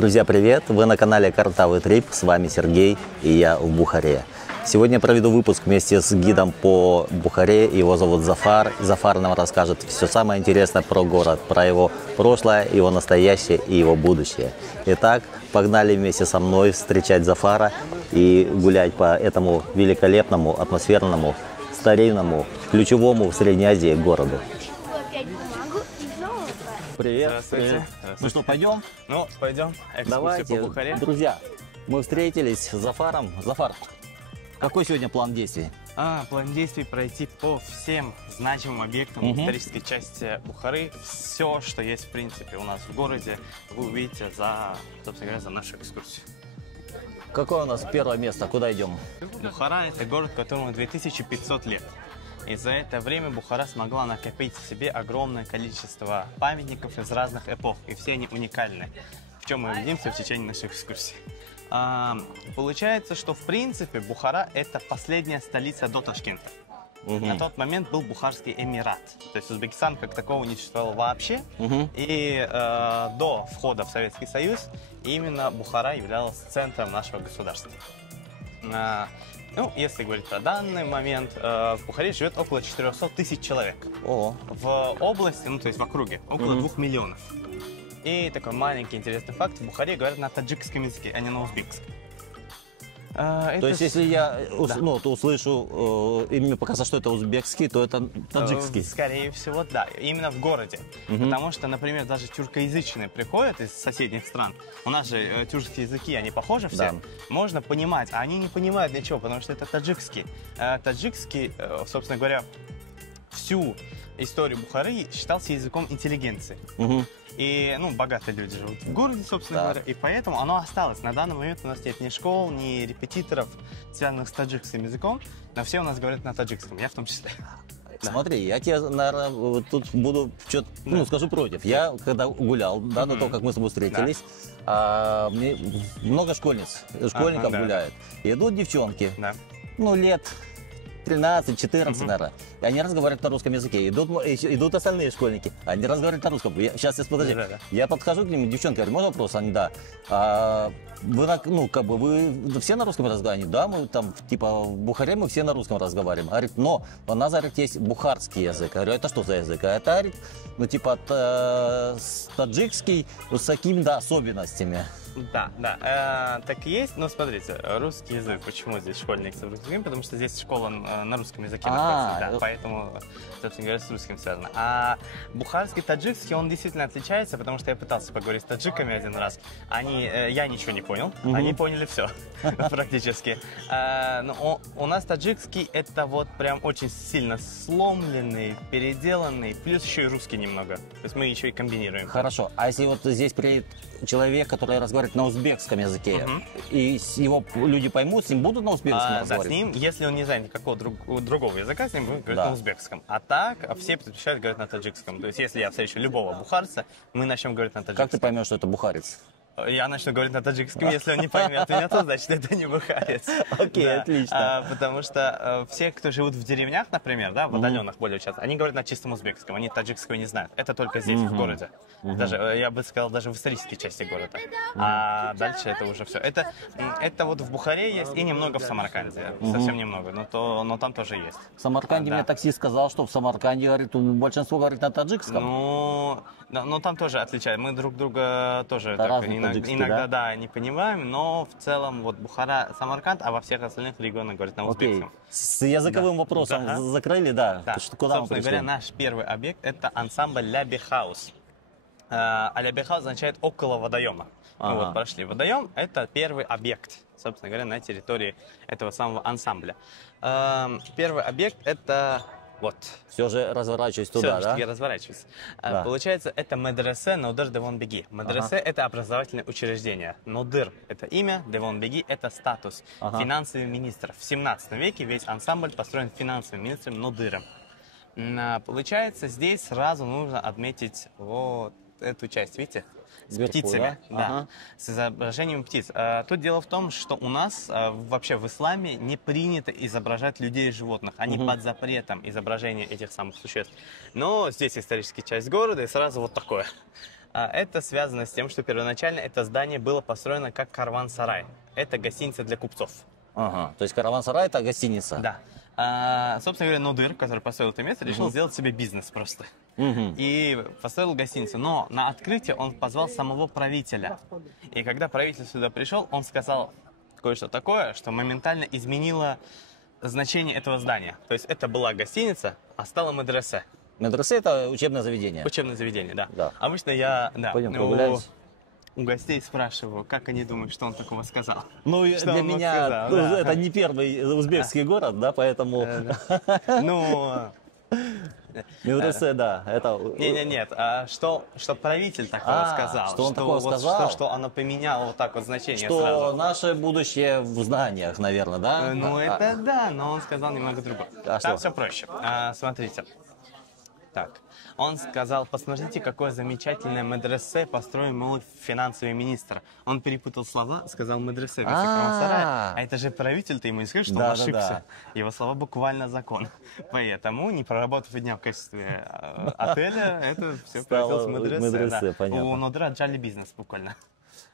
Друзья, привет! Вы на канале Картавый Трип, с вами Сергей и я в Бухаре. Сегодня проведу выпуск вместе с гидом по Бухаре, его зовут Зафар. Зафар нам расскажет все самое интересное про город, про его прошлое, его настоящее и его будущее. Итак, погнали вместе со мной встречать Зафара и гулять по этому великолепному, атмосферному, старинному, ключевому в Средней Азии городу. Привет. Здравствуйте. Привет. Ну что, пойдем? Ну, пойдем. Экскурсию Давайте, по Бухаре. друзья, мы встретились с Зафаром. Зафар, какой сегодня план действий? План действий пройти по всем значимым объектам исторической части Бухары. Все, что есть, в принципе, у нас в городе, вы увидите за, собственно говоря, за нашу экскурсию. Какое у нас первое место? Куда идем? Бухара – это город, которому 2500 лет. И за это время Бухара смогла накопить в себе огромное количество памятников из разных эпох, и все они уникальны, в чем мы убедимся в течение нашей экскурсии. Получается, что в принципе Бухара – это последняя столица до Ташкента. На тот момент был Бухарский Эмират, то есть Узбекистан как такого не существовал вообще, и до входа в Советский Союз именно Бухара являлась центром нашего государства. Ну, если говорить про данный момент, в Бухаре живет около 400 тысяч человек. В области, ну то есть в округе, около 2 миллионов. И такой маленький интересный факт, в Бухаре говорят на таджикском языке, а не на узбекском. То есть, если я услышу, и мне покажется, что это узбекский, то это таджикский? Скорее всего, да. Именно в городе. Потому что, например, даже тюркоязычные приходят из соседних стран. У нас же тюркские языки, они похожи все. Да. Можно понимать, а они не понимают ничего, потому что это таджикский. Таджикский, собственно говоря, всю историю Бухары считался языком интеллигенции. И, ну, богатые люди живут в городе, собственно говоря, и поэтому оно осталось. На данный момент у нас нет ни школ, ни репетиторов, связанных с таджикским языком, но все у нас говорят на таджикском, я в том числе. Смотри, я тебе, наверное, тут буду скажу против. Я когда гулял, до того, как мы с тобой встретились, мне много школьников гуляют. И идут девчонки, лет 13-14, наверное. И они разговаривают на русском языке. Идут остальные школьники. Они разговаривают на русском. Сейчас, подожди. Я подхожу к ним, девчонки, говорю, можно вопрос? Они, да. Вы все на русском разговариваете? Да, мы там, типа, в Бухаре мы все на русском разговариваем. Говорит, но у нас, говорит, есть бухарский язык. Я говорю, это что за язык? А это, говорит, таджикский с какими-то особенностями. Да, так и есть. Но смотрите, русский язык, почему здесь школьник с русским языком? Потому что здесь школа на русском языке находится, поэтому, собственно говоря, с русским связано. А бухарский, таджикский, он действительно отличается, потому что я пытался поговорить с таджиками один раз. Я ничего не понял, они поняли все практически. Но у нас таджикский это вот прям очень сильно сломленный, переделанный, плюс еще и русский немного. То есть мы еще и комбинируем. Хорошо, а если вот здесь приедет человек, который разговаривает на узбекском языке, и его люди поймут, с ним будут на узбекском разговаривать? Да, с ним, если он не знает никакого другого языка, с ним будут говорить на узбекском. А так, все предпочитают говорить на таджикском. То есть, если я встречу любого бухарца, мы начнем говорить на таджикском. Как ты поймешь, что это бухарец? Я начну говорить на таджикском, если он не поймет меня, то значит это не бухарец. Окей, отлично. Потому что все, кто живут в деревнях, например, в отдаленных более часто, они говорят на чистом узбекском, они таджикского не знают. Это только здесь, в городе. Даже, я бы сказал, даже в исторической части города. А дальше это уже все. Это вот в Бухаре есть и немного в Самарканде. Совсем немного, но там тоже есть. В Самарканде мне таксист сказал, что в Самарканде, говорит, большинство говорит на таджикском. Но там тоже отличают. Мы друг друга тоже иногда не понимаем, но в целом вот Бухара, Самарканд, а во всех остальных регионах говорят на узбекском. С языковым вопросом закрыли, Собственно говоря, наш первый объект это ансамбль Ля-Бехаус. А Ля-Бехаус означает около водоема. Мы вот прошли водоем, это первый объект, собственно говоря, на территории этого самого ансамбля. Первый объект это вот. Все же разворачиваюсь туда, да? Я разворачиваюсь. Получается, это медресе Нодыр Девонбеги. Медресе это образовательное учреждение. Нодыр это имя, Девонбеги это статус. Финансовый министр. В 17 веке весь ансамбль построен финансовым министром Нодыром. Получается, здесь сразу нужно отметить вот эту часть, видите? С птицами, с изображением птиц. Тут дело в том, что у нас вообще в исламе не принято изображать людей и животных. Они под запретом изображения этих самых существ. Но здесь историческая часть города, и сразу вот такое. Это связано с тем, что первоначально это здание было построено как караван-сарай. Это гостиница для купцов. Ага, то есть караван-сарай это гостиница? Да. Собственно говоря, Нодыр, который построил это место, решил сделать себе бизнес просто. И построил гостиницу. Но на открытие он позвал самого правителя. И когда правитель сюда пришел, он сказал кое-что такое, что моментально изменило значение этого здания. То есть это была гостиница, а стала медресе. Медресе это учебное заведение? Учебное заведение, да. Да. Обычно я Пойдем прогуляемся. у гостей спрашиваю, как они думают, что он такого сказал. Ну, Что для он меня сказал, да. это не первый узбекский город, да, поэтому Ну, медресе, да, это... нет, что правитель такого сказал. что он такого сказал? Что оно поменяло вот так вот значение Что сразу. наше будущее в знаниях, наверное, да? Ну, это да, но он сказал немного другое. А Там что? все проще. Смотрите. Так, он сказал, посмотрите, какое замечательное медресе построил мой финансовый министр. Он перепутал слова, сказал медресе вместо караван-сарая. А это же правитель, ты ему не скажешь, что он Да, ошибся. Его слова буквально закон. Поэтому, не проработав дня в качестве отеля, это все превратилось в медресе. медресе, Да. понятно. У Нодра отжали бизнес буквально.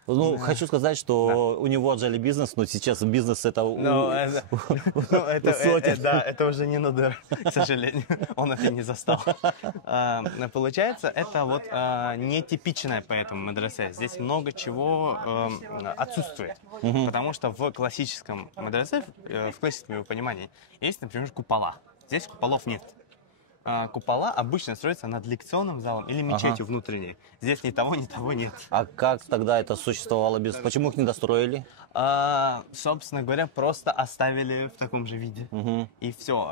Ну, хочу сказать, что у него отжали бизнес, но сейчас бизнес это это уже не Нодер, к сожалению. Он это не застал. Получается, это вот нетипичное поэтому медресе. Здесь много чего отсутствует. Потому что в классическом медресе, в классическом его понимании, есть, например, купола. Здесь куполов нет. Купола обычно строятся над лекционным залом или мечетью внутренней. Здесь ни того нет. А как тогда это существовало без... Почему их не достроили? Собственно говоря, просто оставили в таком же виде. И все.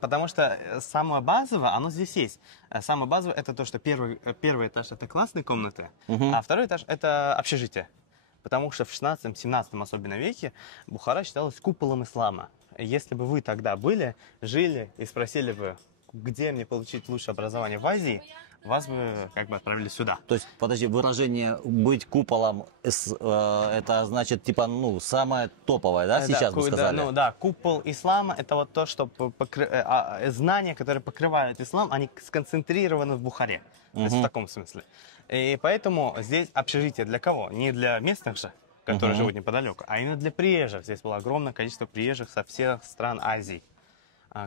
Потому что самое базовое, оно здесь есть. Самое базовое это то, что первый этаж это классные комнаты, а второй этаж это общежитие. Потому что в 16-17 особенно веке Бухара считалась куполом ислама. Если бы вы тогда были, жили и спросили бы, где мне получить лучшее образование в Азии, вас бы как бы отправили сюда. То есть, подожди, выражение «быть куполом» это значит, типа, ну, самое топовое, да, сейчас бы сказали? Да, купол ислама – это вот то, что знания, которые покрывают ислам, они сконцентрированы в Бухаре. То есть в таком смысле. И поэтому здесь общежитие для кого? Не для местных же, которые живут неподалеку, а именно для приезжих. Здесь было огромное количество приезжих со всех стран Азии,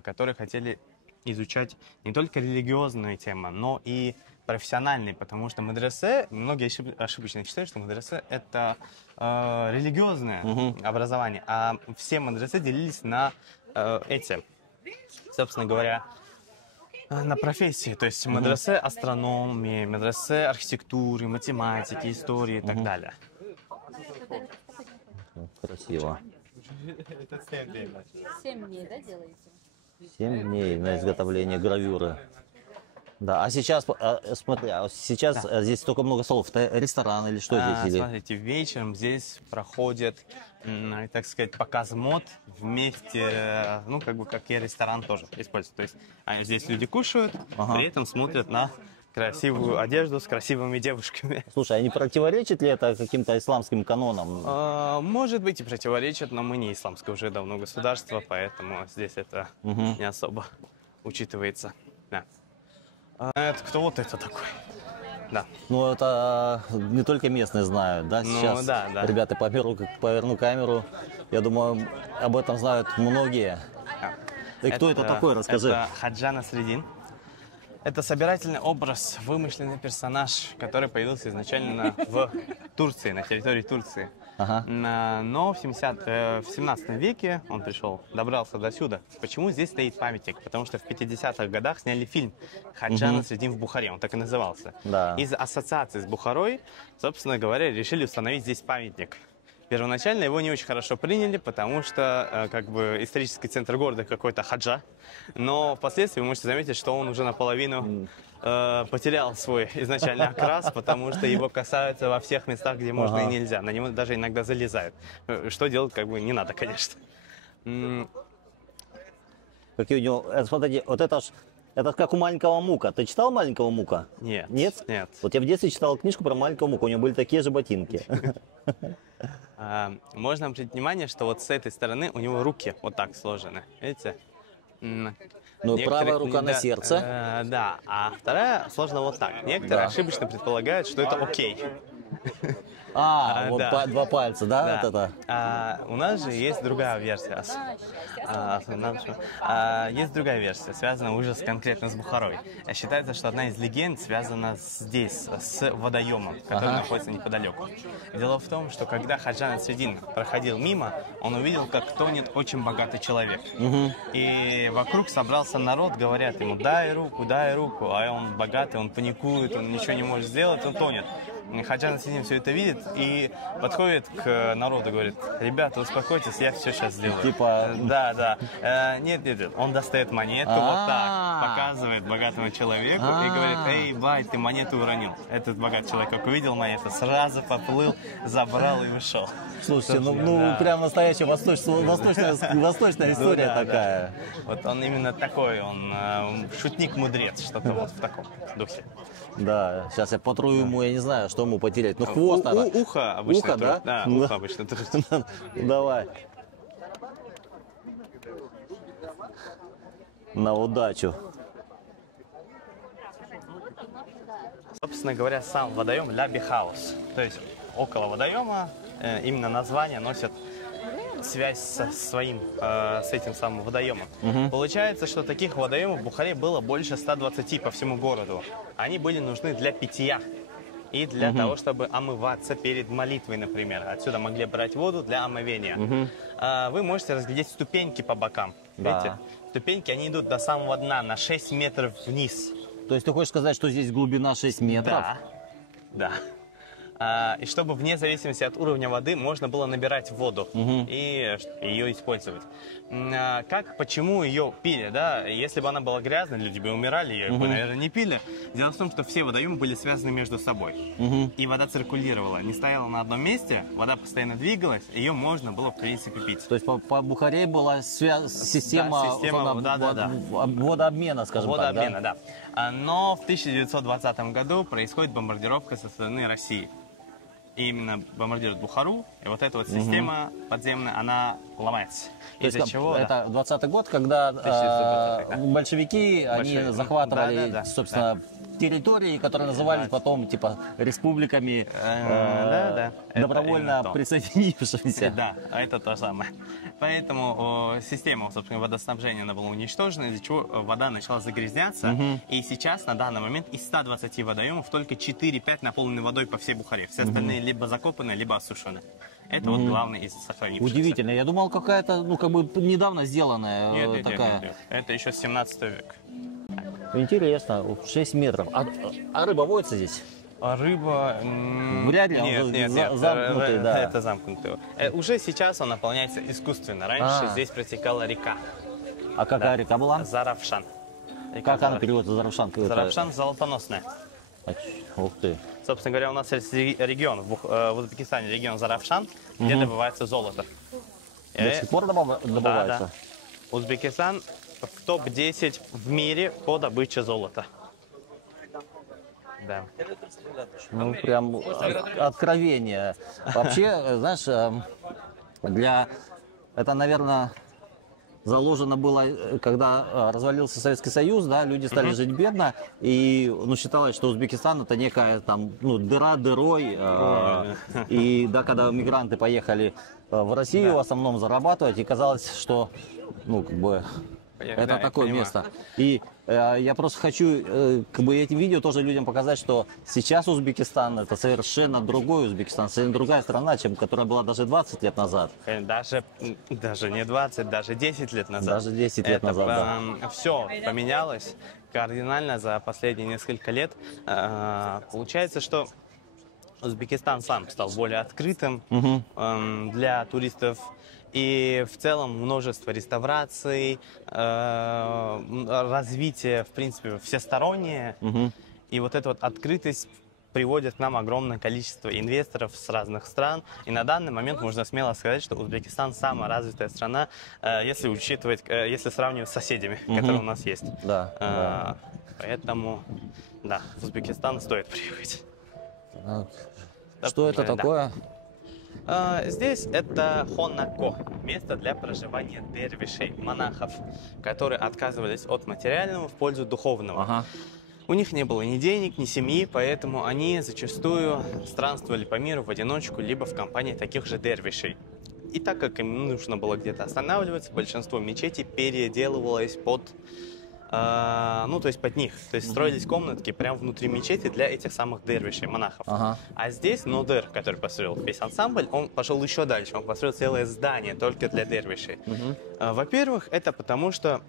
которые хотели изучать не только религиозные темы, но и профессиональные, потому что медресе, многие ошибочно считают, что медресе это религиозное образование, а все медресе делились на эти, собственно говоря, на профессии, то есть медресе астрономии, медресе архитектуры, математики, истории и так далее. Красиво. 7 дней, да, делаете? 7 дней на изготовление гравюры. Да, а сейчас, смотри, сейчас здесь столько много столов. Это ресторан или что здесь? Смотрите, вечером здесь проходит, так сказать, показ мод вместе, ну, как бы, как и ресторан тоже используется. То есть здесь люди кушают, при этом смотрят на красивую одежду с красивыми девушками. Слушай, а не противоречит ли это каким-то исламским канонам? Может быть и противоречит, но мы не исламское уже давно государство, поэтому здесь это не особо учитывается. Да. Это кто вот это такой? Да. Ну, это не только местные знают, да? Сейчас, да. ребята, поверну камеру. Я думаю, об этом знают многие. И кто это такой, расскажи. Это Хаджа Насреддин. Это собирательный образ, вымышленный персонаж, который появился изначально в Турции, на территории Турции. Но в 17 веке он добрался до сюда. Почему здесь стоит памятник? Потому что в 50-х годах сняли фильм «Хаджа Насреддин в Бухаре», он так и назывался. Да. Из ассоциации с Бухарой, собственно говоря, решили установить здесь памятник. Первоначально его не очень хорошо приняли, потому что как бы исторический центр города какой-то Хаджа. Но впоследствии вы можете заметить, что он уже наполовину потерял свой изначальный окрас, потому что его касаются во всех местах, где можно и нельзя. На него даже иногда залезают. Что делать как бы не надо, конечно. Какие у него... Смотрите, вот это как у маленького Мука. Ты читал маленького Мука? Нет. Нет? Нет. Вот я в детстве читал книжку про маленького Мука, у него были такие же ботинки. Можно обратить внимание, что вот с этой стороны у него руки вот так сложены. Видите? М, Ну, некоторые- правая рука на да, сердце. Да, а вторая сложно вот так. Некоторые Да. ошибочно предполагают, что это окей. Вот да. два пальца, да, Да. вот это? У нас же есть другая версия. Есть другая версия, связанная уже конкретно с Бухарой. Считается, что одна из легенд связана здесь, с водоемом, который находится неподалеку. Дело в том, что когда Хаджан Насреддин проходил мимо, он увидел, как тонет очень богатый человек. И вокруг собрался народ, говорят ему: дай руку, а он богатый, он паникует, он ничего не может сделать, он тонет. И Хаджан Насреддин все это видит и подходит к народу и говорит: ребята, успокойтесь, я все сейчас сделаю. Типа- Да. Нет, он достает монету, вот так, показывает богатому человеку и говорит: эй, бай, ты монету уронил. Этот богатый человек, как увидел монету, сразу поплыл, забрал и ушел. Слушайте, Да. прям настоящая восточная история Да. такая. Вот он именно такой, он шутник-мудрец, что-то вот в таком духе. Да, сейчас я потру ему, я не знаю, что ему потерять. Ну, хвост надо. Ухо обычно Ухо, да? трут. Да, Ну. ухо обычно трут. Давай. На удачу. Собственно говоря, сам водоем Ля Бихаус. То есть около водоема именно название носит связь с этим самым водоемом. Получается, что таких водоемов в Бухаре было больше 120 по всему городу. Они были нужны для питья и для того, чтобы омываться перед молитвой, например. Отсюда могли брать воду для омовения. Вы можете разглядеть ступеньки по бокам. Да. Видите? Ступеньки, они идут до самого дна, на 6 метров вниз. То есть ты хочешь сказать, что здесь глубина 6 метров? Да. И чтобы вне зависимости от уровня воды можно было набирать воду и ее использовать. Почему ее пили, да? Если бы она была грязной, люди бы умирали, ее бы, наверное, не пили. Дело в том, что все водоемы были связаны между собой. И вода циркулировала, не стояла на одном месте, вода постоянно двигалась, ее можно было, в принципе, пить. То есть по Бухаре была система, водообмена, скажем Водообмена, так, да. Но в 1920 году происходит бомбардировка со стороны России. И именно бомбардируют Бухару, и вот эта вот система подземная, она ломается. То есть Из-за чего? это 20-й год, когда 1920, да. большевики, они Большевики. захватывали, Да. собственно, территории, которые назывались потом, типа, республиками Да. Это добровольно именно то. присоединившимися. Да, это то самое. Поэтому система, собственно, водоснабжения она была уничтожена, из-за чего вода начала загрязняться. И сейчас, на данный момент, из 120 водоемов только 4-5 наполнены водой по всей Бухаре. Все остальные либо закопаны, либо осушены. Это вот главное из сохранившихся. Удивительно. Я думал, какая-то, недавно сделанная Нет. такая. Это еще с 17 века. Интересно, 6 метров. А рыба водится здесь? А рыба... Вряд ли, он нет, замкнутый, да. Это замкнутый. Уже сейчас он наполняется искусственно. Раньше здесь протекала река. А какая река была? Заравшан. Как она переводится, Заравшан? Заравшан золотоносная. Ух ты. Собственно говоря, у нас есть регион, в Узбекистане регион Заравшан, где добывается золото. До сих пор добывается? Да. Узбекистан в топ-10 в мире по добыче золота. Да. Ну, прям откровение. Вообще, знаешь, это, наверное, заложено было, когда развалился Советский Союз, да, люди стали жить бедно, и, считалось, что Узбекистан это некая там, дыра дырой, и, да, когда мигранты поехали в Россию в основном зарабатывать, и казалось, что, это такое место. И я просто хочу этим видео тоже людям показать, что сейчас Узбекистан это совершенно другой Узбекистан, совершенно другая страна, чем которая была даже 20 лет назад. Даже не 20, даже 10 лет назад. Даже 10 лет назад, да. Все поменялось кардинально за последние несколько лет. Получается, что Узбекистан сам стал более открытым для туристов. И в целом множество реставраций, развитие, в принципе, всестороннее. И вот эта вот открытость приводит к нам огромное количество инвесторов с разных стран. И на данный момент можно смело сказать, что Узбекистан самая развитая страна, если сравнивать с соседями, которые у нас есть. Да. Поэтому, да, в Узбекистан стоит приехать. Что это такое? Здесь это Хонако, место для проживания дервишей, монахов, которые отказывались от материального в пользу духовного. Ага. У них не было ни денег, ни семьи, поэтому они зачастую странствовали по миру в одиночку, либо в компании таких же дервишей. И так как им нужно было где-то останавливаться, большинство мечетей переделывалось под, то есть под них. То есть строились комнатки прямо внутри мечети для этих самых дервишей, монахов. Ага. А здесь Нодер, который построил весь ансамбль, он пошел еще дальше. Он построил целое здание только для дервишей. Во-первых, это потому что,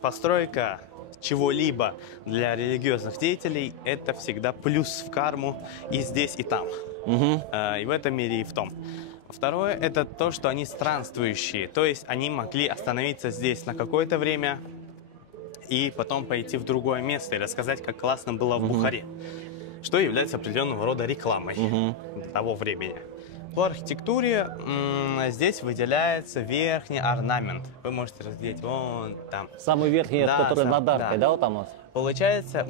постройка чего-либо для религиозных деятелей – это всегда плюс в карму и здесь, и там. И в этом мире, и в том. Второе – это то, что они странствующие. То есть они могли остановиться здесь на какое-то время и потом пойти в другое место и рассказать, как классно было в Бухаре. Что является определенного рода рекламой того времени. По архитектуре здесь выделяется верхний орнамент. Вы можете разглядеть вон там. Самый верхний, Да, который над аркой, да. да, вот там вот? Получается,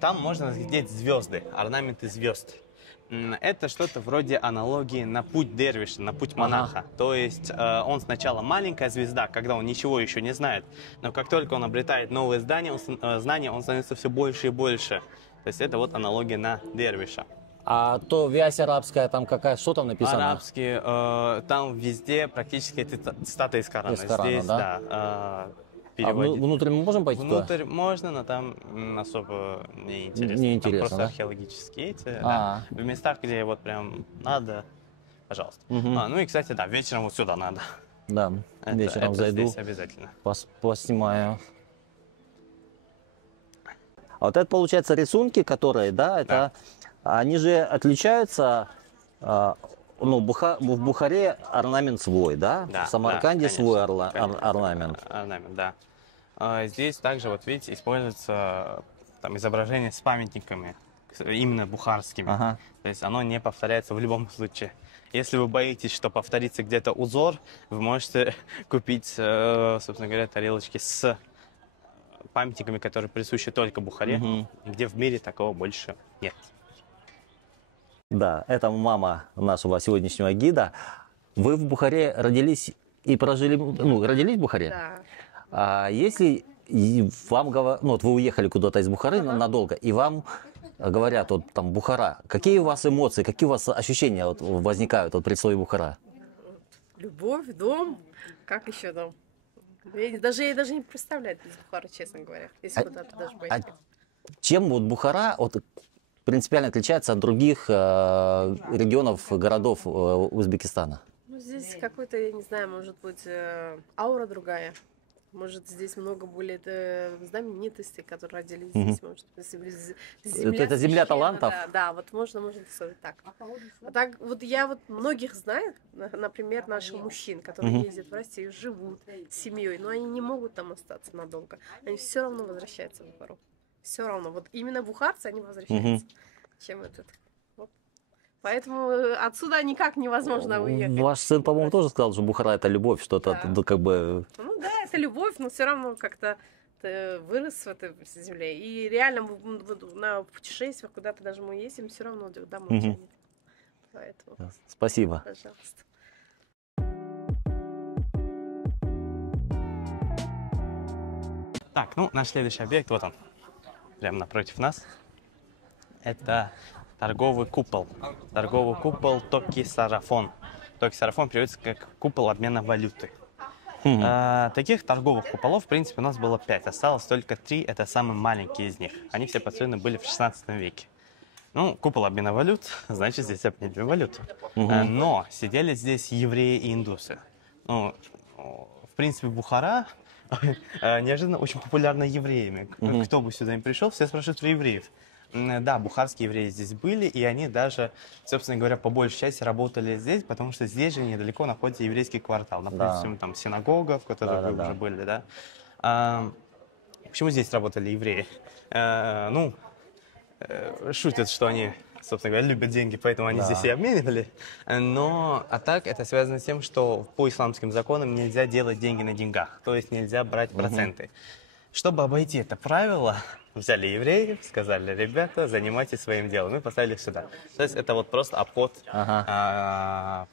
там можно разглядеть звезды, орнаменты звезд. Это что-то вроде аналогии на путь дервиша, на путь монаха. То есть он сначала маленькая звезда, когда он ничего еще не знает, но как только он обретает новые знания, он становится все больше и больше. То есть это вот аналогия на дервиша. А то вязь арабская, там какая, что там написано? Арабские, там везде практически цитаты из Корана. Из Корана, Здесь, да? да, А переводить. внутрь мы можем пойти туда? Внутрь можно, но там особо не интересно. Не Там интересно, просто да? археологические эти. Да. В местах, где вот прям надо, пожалуйста. Ну и, кстати, да, вечером вот сюда надо. Да, вечером это зайду, здесь обязательно. поснимаю. А вот это, получается, рисунки, которые, да, это, они же отличаются, в Бухаре орнамент свой, да? Да, В Самарканде да, свой конечно. орнамент. Орнамент, да. Здесь также, вот видите, используется там изображение с памятниками, именно бухарскими. Ага. То есть оно не повторяется в любом случае. Если вы боитесь, что повторится где-то узор, вы можете купить, собственно говоря, тарелочки с памятниками, которые присущи только Бухаре, где в мире такого больше нет. Да, это мама нашего сегодняшнего гида. Вы в Бухаре родились и прожили, родились в Бухаре? Да. А если вам говорят, вот вы уехали куда-то из Бухары надолго, и вам говорят, вот там Бухара, какие у вас эмоции, какие у вас ощущения вот возникают вот при слове Бухара? Любовь, дом, как еще дом? Я даже не представляю без Бухары, честно говоря, если куда-то даже поехать. Чем вот Бухара вот принципиально отличается от других регионов, городов Узбекистана? Ну, здесь какой-то, я не знаю, может быть, аура другая. Может, здесь много более знаменитостей, которые родились здесь. Может, это земля талантов? Да, вот можно сказать так. А так, вот я вот многих знаю, например, наших мужчин, которые ездят в Россию, живут с семьей, но они не могут там остаться надолго. Они все равно возвращаются в Бухару. Все равно. Вот именно бухарцы, они возвращаются. Чем этот. Вот. Поэтому отсюда никак невозможно уехать. Ваш сын, по-моему, тоже сказал, что Бухара это любовь, что-то как бы... Ну да, это любовь, но все равно как-то ты вырос в этой земле. И реально на путешествиях, куда-то даже мы ездим, все равно домой тянет. Поэтому. Спасибо. Пожалуйста. Так, наш следующий объект, вот он, прямо напротив нас. Это торговый купол. Торговый купол Токи-Сарафон. Токи-Сарафон переводится как купол обмена валюты. Таких торговых куполов, в принципе, у нас было 5. Осталось только 3, это самые маленькие из них. Они все построены были в 16 веке. Купол обмена валют, значит, здесь обменивали валюту. Но сидели здесь евреи и индусы. В принципе, Бухара неожиданно очень популярна евреями. Кто бы сюда ни пришел, все спрашивают про евреев. Да, бухарские евреи здесь были, и они даже, собственно говоря, по большей части работали здесь, потому что здесь же недалеко находится еврейский квартал. Допустим, там синагога, в которой вы уже были, да. Почему здесь работали евреи? Шутят, что они, собственно говоря, любят деньги, поэтому они здесь и обменивали. А так это связано с тем, что по исламским законам нельзя делать деньги на деньгах, то есть нельзя брать проценты. Чтобы обойти это правило, взяли евреев, сказали: ребята, занимайтесь своим делом. Мы поставили их сюда. То есть это вот просто обход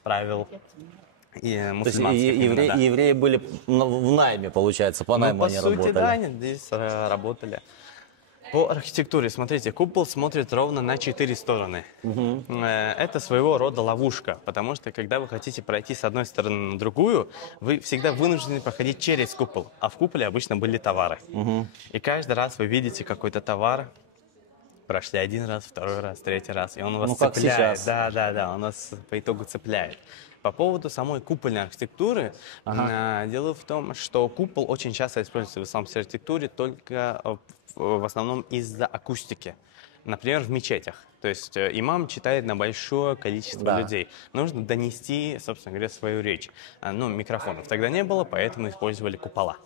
правил и То есть мусульманских. именно, да. евреи были в найме, получается, по найму По они сути, работали. да, они здесь работали. По архитектуре, смотрите, купол смотрит ровно на 4 стороны. Это своего рода ловушка, потому что, когда вы хотите пройти с одной стороны на другую, вы всегда вынуждены проходить через купол, а в куполе обычно были товары. И каждый раз вы видите какой-то товар, прошли один раз, второй раз, третий раз, и он вас как цепляет. сейчас. Да, он вас по итогу цепляет. По поводу самой купольной архитектуры, дело в том, что купол очень часто используется в исламской архитектуре только в основном из-за акустики. Например, в мечетях. То есть имам читает на большое количество людей. Нужно донести, собственно говоря, свою речь. Ну, микрофонов тогда не было, поэтому использовали купола.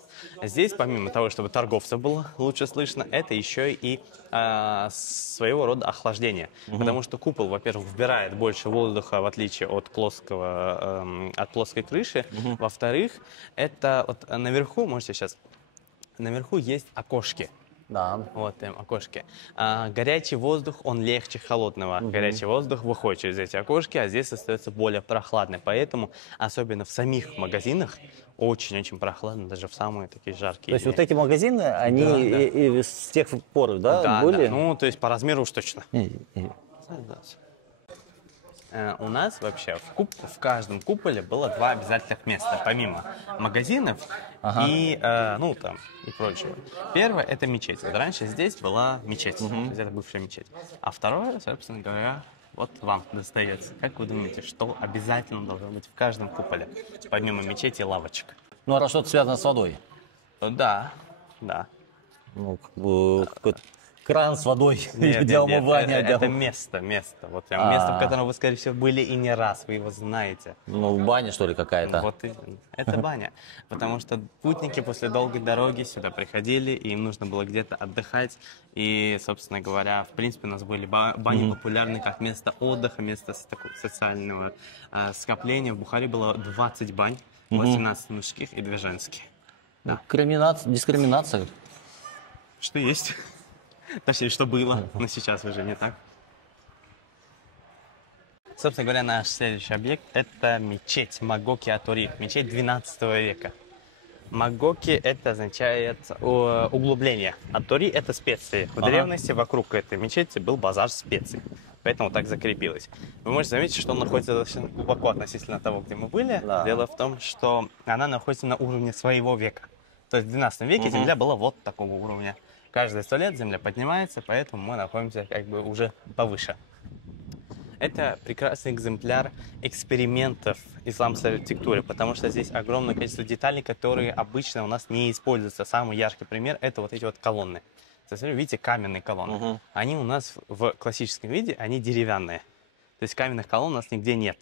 Здесь, помимо того, чтобы торговцев было лучше слышно, это еще и своего рода охлаждение. Потому что купол, во-первых, вбирает больше воздуха, в отличие от плоской крыши. Во-вторых, это вот наверху, можете сейчас, наверху есть окошки. Да. Вот там окошки. Горячий воздух, он легче холодного. Горячий воздух выходит через эти окошки, а здесь остается более прохладный. Поэтому, особенно в самих магазинах, очень-очень прохладно, даже в самые такие жаркие То есть дни. вот эти магазины, они и с тех пор, да, были? Да. Ну, то есть по размеру уж точно. У нас вообще в каждом куполе было 2 обязательных места, помимо магазинов и, ну, там, и прочего. Первое – это мечеть. Вот раньше здесь была мечеть, то есть это бывшая мечеть. А второе, собственно говоря, вот вам достается. Как вы думаете, что обязательно должно быть в каждом куполе, помимо мечети и лавочек? Ну, а раз что-то связано с водой. Да. Ну, какой-то кран с водой Нет, для умывания. это место. Вот прям место, в котором вы, скорее всего, были и не раз, вы его знаете. Ну, баня, что ли, какая-то? Вот это баня. Потому что путники после долгой дороги сюда приходили, и им нужно было где-то отдыхать. И, собственно говоря, в принципе, у нас были бани популярны как место отдыха, место такого социального скопления. В Бухаре было 20 бань, 18 мужских и 2 женские. Да. Дискриминация. Что есть? Точнее, что было, но сейчас уже не так. Собственно говоря, наш следующий объект – это мечеть Магоки Атори, мечеть 12 века. Магоки – это означает углубление, Атори – это специи. В древности вокруг этой мечети был базар специй, поэтому так закрепилось. Вы можете заметить, что он находится достаточно глубоко относительно того, где мы были. Да. Дело в том, что она находится на уровне своего века. То есть в 12 веке земля была вот такого уровня. Каждые 100 лет земля поднимается, поэтому мы находимся как бы уже повыше. Это прекрасный экземпляр экспериментов исламской архитектуры, потому что здесь огромное количество деталей, которые обычно у нас не используются. Самый яркий пример – это вот эти вот колонны. Видите, каменные колонны. Они у нас в классическом виде, они деревянные. То есть каменных колонн у нас нигде нет.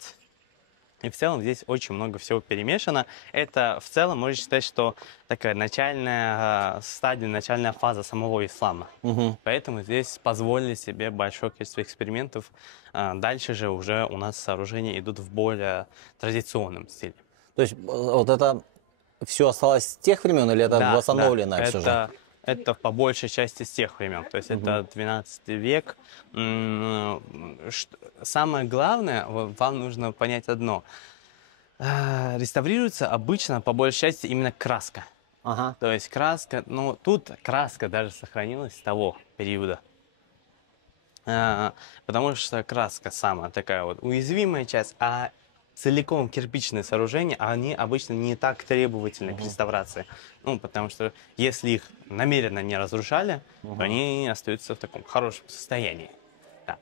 И в целом здесь очень много всего перемешано. Это в целом можно считать, что такая начальная стадия, начальная фаза самого ислама. Поэтому здесь позволили себе большое количество экспериментов. Дальше же уже у нас сооружения идут в более традиционном стиле. То есть вот это все осталось с тех времен или это восстановленное все же? Это по большей части с тех времен. То есть это 12 век. Самое главное, вам нужно понять одно. Реставрируется обычно по большей части именно краска. То есть краска, ну тут краска даже сохранилась с того периода. Потому что краска самая такая вот уязвимая часть, а целиком кирпичные сооружения, они обычно не так требовательны к реставрации. Ну, потому что если их намеренно не разрушали, то они остаются в таком хорошем состоянии. Да.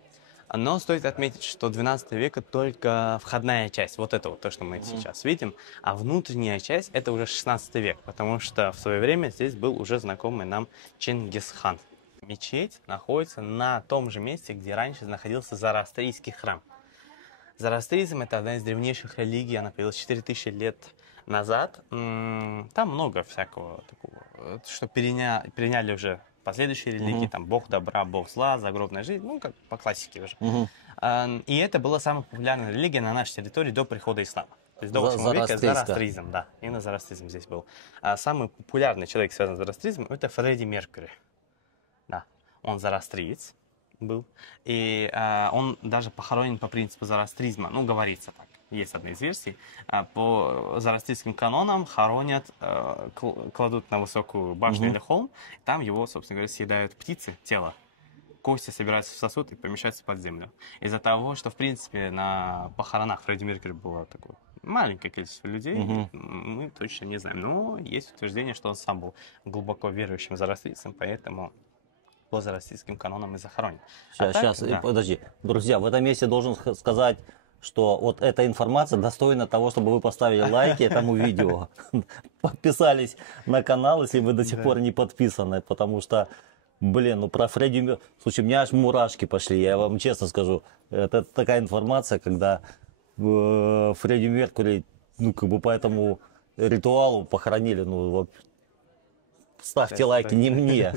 Но стоит отметить, что 12 века только входная часть, вот это вот то, что мы сейчас видим, а внутренняя часть это уже 16 век, потому что в свое время здесь был уже знакомый нам Чингисхан. Мечеть находится на том же месте, где раньше находился зороастрийский храм. Зороастризм – это одна из древнейших религий, она появилась 4000 лет назад. Там много всякого такого, что переняли уже последующие религии, там бог добра, бог зла, загробная жизнь, ну, как по классике уже. И это была самая популярная религия на нашей территории до прихода ислама. То есть до 8 века Зороастрийская. зороастризм, да, именно зороастризм здесь был. А самый популярный человек, связанный с зороастризмом, это Фредди Меркьюри. Да, он зороастриец был, и он даже похоронен по принципу зороастризма, ну, говорится так. Есть одна из версий. По зороастрийским канонам хоронят, кладут на высокую башню или холм, там его, собственно говоря, съедают птицы, тело. Кости собираются в сосуд и помещаются под землю. Из-за того, что, в принципе, на похоронах Фредди Меркьюри было такое маленькое количество людей, мы точно не знаем. Но есть утверждение, что он сам был глубоко верующим зороастрийцем, поэтому по зороастрийским канонам и захоронен. Сейчас, да. подожди. Друзья, в этом месте должен сказать, что вот эта информация достойна того, чтобы вы поставили лайки этому видео, подписались на канал, если вы до сих пор не подписаны, потому что, блин, ну про Фредди Меркьюри, слушай, у меня аж мурашки пошли, я вам честно скажу, это такая информация, когда Фредди Меркьюри, ну как бы по этому ритуалу похоронили, ну ставьте лайки, не мне.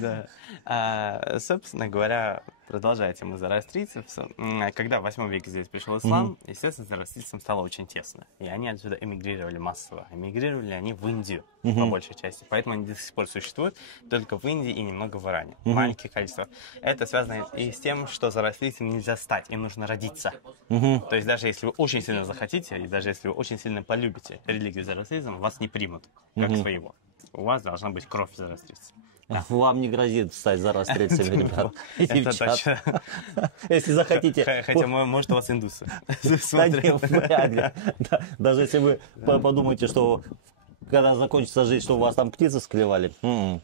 Да. Собственно говоря, продолжая тему зороастрийцев, когда в 8 веке здесь пришел ислам, естественно, зороастрийцам стало очень тесно. И они отсюда эмигрировали массово. Эмигрировали они в Индию, по большей части. Поэтому они до сих пор существуют только в Индии и немного в Иране. Маленькие количества. Это связано и с тем, что зороастрийцам нельзя стать, им нужно родиться. То есть даже если вы очень сильно захотите, и даже если вы очень сильно полюбите религию зороастризма, вас не примут как своего. У вас должна быть кровь зороастрийцев. Да. Вам не грозит стать зороастрийцами, ребят. Это точно. Если захотите. Хотя, может, у вас индусы. Да не, вряд ли. Даже если вы подумаете, что когда закончится жизнь, что у вас там птицы склевали. К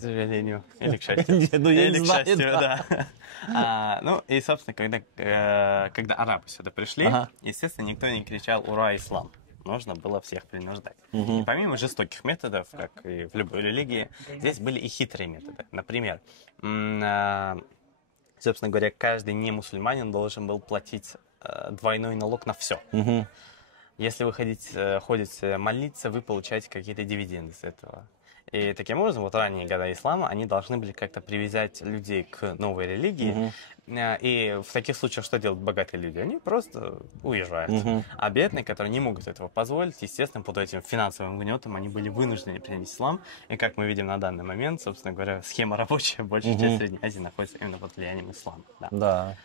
сожалению. Или к счастью. Ну, я Или не к знаю, счастью, да. Ну, и, собственно, когда арабы сюда пришли, естественно, никто не кричал «Ура, ислам!». Нужно было всех принуждать. И помимо жестоких методов, как и в любой религии, здесь были и хитрые методы. Например, собственно говоря, каждый немусульманин должен был платить двойной налог на все. Если вы ходите молиться, вы получаете какие-то дивиденды с этого. И таким образом, вот ранние годы ислама, они должны были как-то привязать людей к новой религии. И в таких случаях что делают богатые люди? Они просто уезжают. А бедные, которые не могут этого позволить, естественно, под этим финансовым гнетом они были вынуждены принять ислам. И как мы видим на данный момент, собственно говоря, схема рабочая, большая часть Средней Азии находится именно под влиянием ислама. Да.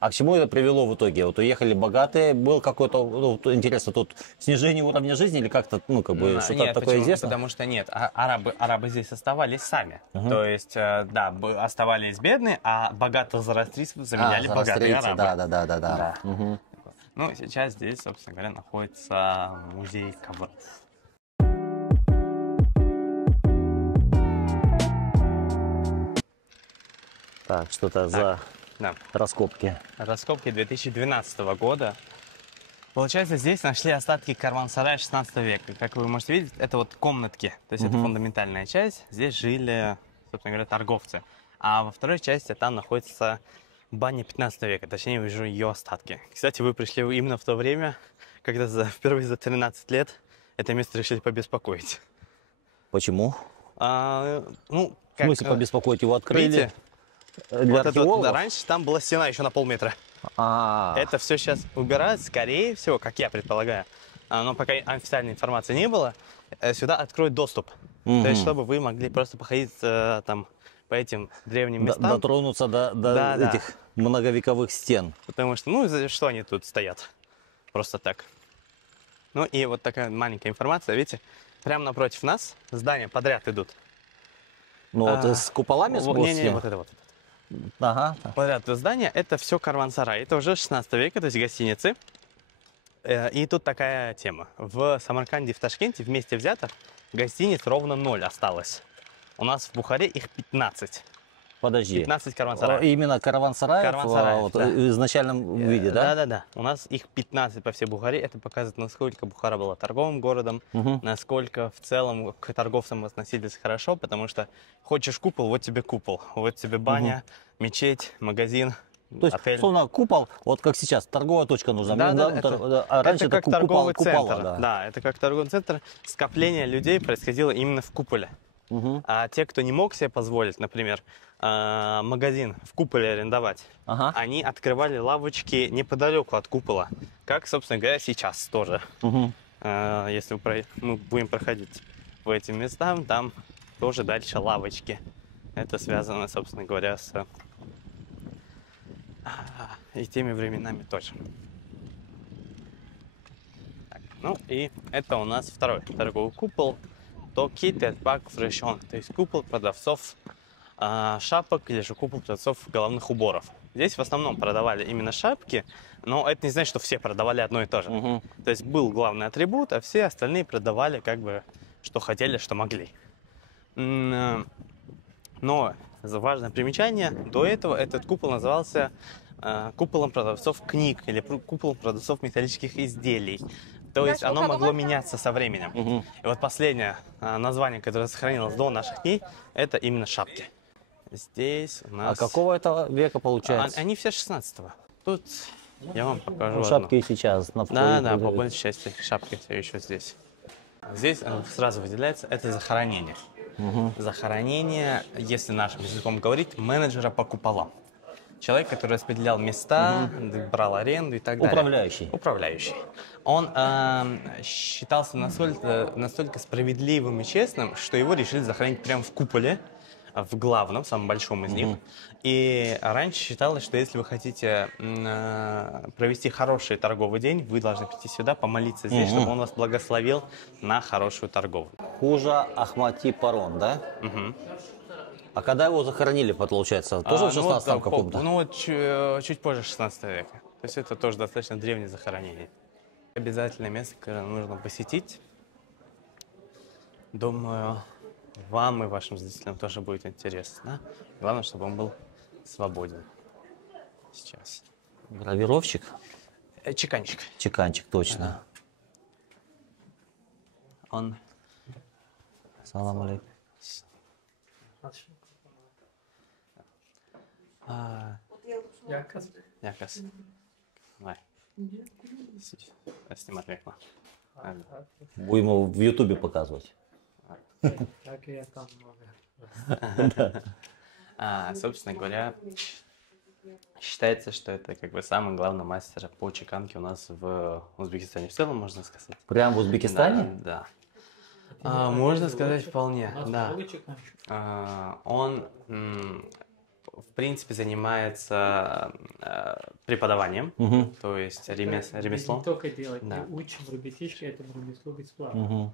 А к чему это привело в итоге? Вот уехали богатые, был какой-то, ну, интересно, тут снижение уровня жизни или как-то, ну, как бы, что-то нет, такое известно? Потому что нет, арабы здесь оставались сами. То есть, да, оставались бедные, а богатых зороастрийцев заменяли богатые арабы. Да. Ну, сейчас здесь, собственно говоря, находится музей ковров. Так, что-то за раскопки. Раскопки 2012 года. Получается, здесь нашли остатки караван-сарая 16 века. Как вы можете видеть, это вот комнатки. То есть это фундаментальная часть. Здесь жили, собственно говоря, торговцы. А во второй части там находится баня 15 века. Точнее, я вижу ее остатки. Кстати, вы пришли именно в то время, когда впервые за 13 лет это место решили побеспокоить. Почему? Ну, в смысле побеспокоить? Его открыли? Видите, для археологов? раньше там была стена еще на полметра. Это все сейчас убирают, скорее всего, как я предполагаю. Но пока официальной информации не было, сюда откроют доступ. То есть, чтобы вы могли просто походить там по этим древним местам. Дотронуться до этих многовековых стен. Потому что, ну, что они тут стоят? Просто так. Ну и вот такая маленькая информация. Видите, прямо напротив нас здания подряд идут. Ну вот с куполами? Не, вот это вот. Ага. Подряд здания, это все караван-сарай. Это уже 16 века, то есть гостиницы. И тут такая тема. В Самарканде и в Ташкенте вместе взятых гостиниц ровно 0 осталось. У нас в Бухаре их 15. Подожди. 15 караван-сараев. Именно караван-сараев Караван-сараев, да. в изначальном виде, да? Да. У нас их 15 по всей Бухаре. Это показывает, насколько Бухара была торговым городом, насколько в целом к торговцам относились хорошо, потому что хочешь купол, вот тебе купол. Вот тебе баня, мечеть, магазин. То есть, отель. словно купол, вот как сейчас, торговая точка нужна. А раньше это как торговый центр. Да. Да, это как торговый центр. Скопление людей происходило именно в куполе. А те, кто не мог себе позволить, например, магазин в куполе арендовать, Ага. они открывали лавочки неподалеку от купола, как, собственно говоря, сейчас тоже. Если мы будем проходить по этим местам, там тоже дальше лавочки. Это связано, собственно говоря, с и теми временами тоже. Так, ну и это у нас второй торговый купол. Токитет Пак Фрешон, то есть купол продавцов шапок или же купол продавцов головных уборов. Здесь в основном продавали именно шапки, но это не значит, что все продавали одно и то же. То есть был главный атрибут, а все остальные продавали как бы что хотели, что могли. Но важное примечание, до этого этот купол назывался куполом продавцов книг или куполом продавцов металлических изделий. То есть оно могло меняться со временем. И вот последнее название, которое сохранилось до наших дней, это именно шапки. Здесь у нас... А какого это века получается? Они все 16-го. Тут я вам покажу. Шапки и сейчас на входе. Да, по большей части шапки все еще здесь. Здесь сразу выделяется, это захоронение. Захоронение, если нашим языком говорить, менеджера по куполам. Человек, который распределял места, брал аренду и так далее. Управляющий. Управляющий. Он считался настолько справедливым и честным, что его решили захоронить прямо в куполе, в главном, самом большом из них. И раньше считалось, что если вы хотите провести хороший торговый день, вы должны прийти сюда, помолиться здесь, чтобы он вас благословил на хорошую торговлю. Хужа Ахмати Парон, да? А когда его захоронили, получается, тоже в 16-м каком-то? Ну, вот чуть позже 16 века. То есть это тоже достаточно древнее захоронение. Обязательное место, которое нужно посетить. Думаю, вам и вашим зрителям тоже будет интересно. Главное, чтобы он был свободен. Сейчас. Гравировщик? Чеканчик. Чеканчик, точно. Он... Салам алейкум. Якас. Давай. Снимать векла. Будем его в Ютубе показывать. Так я там много. Собственно говоря, считается, что это как бы самый главный мастер по чеканке у нас в Узбекистане в целом, можно сказать. Прям в Узбекистане? Да. Можно сказать вполне, да. Он, в принципе, занимается преподаванием, то есть ремеслом. Не только делать, Да. мы учим ребятишки этому ремеслу бесплатно.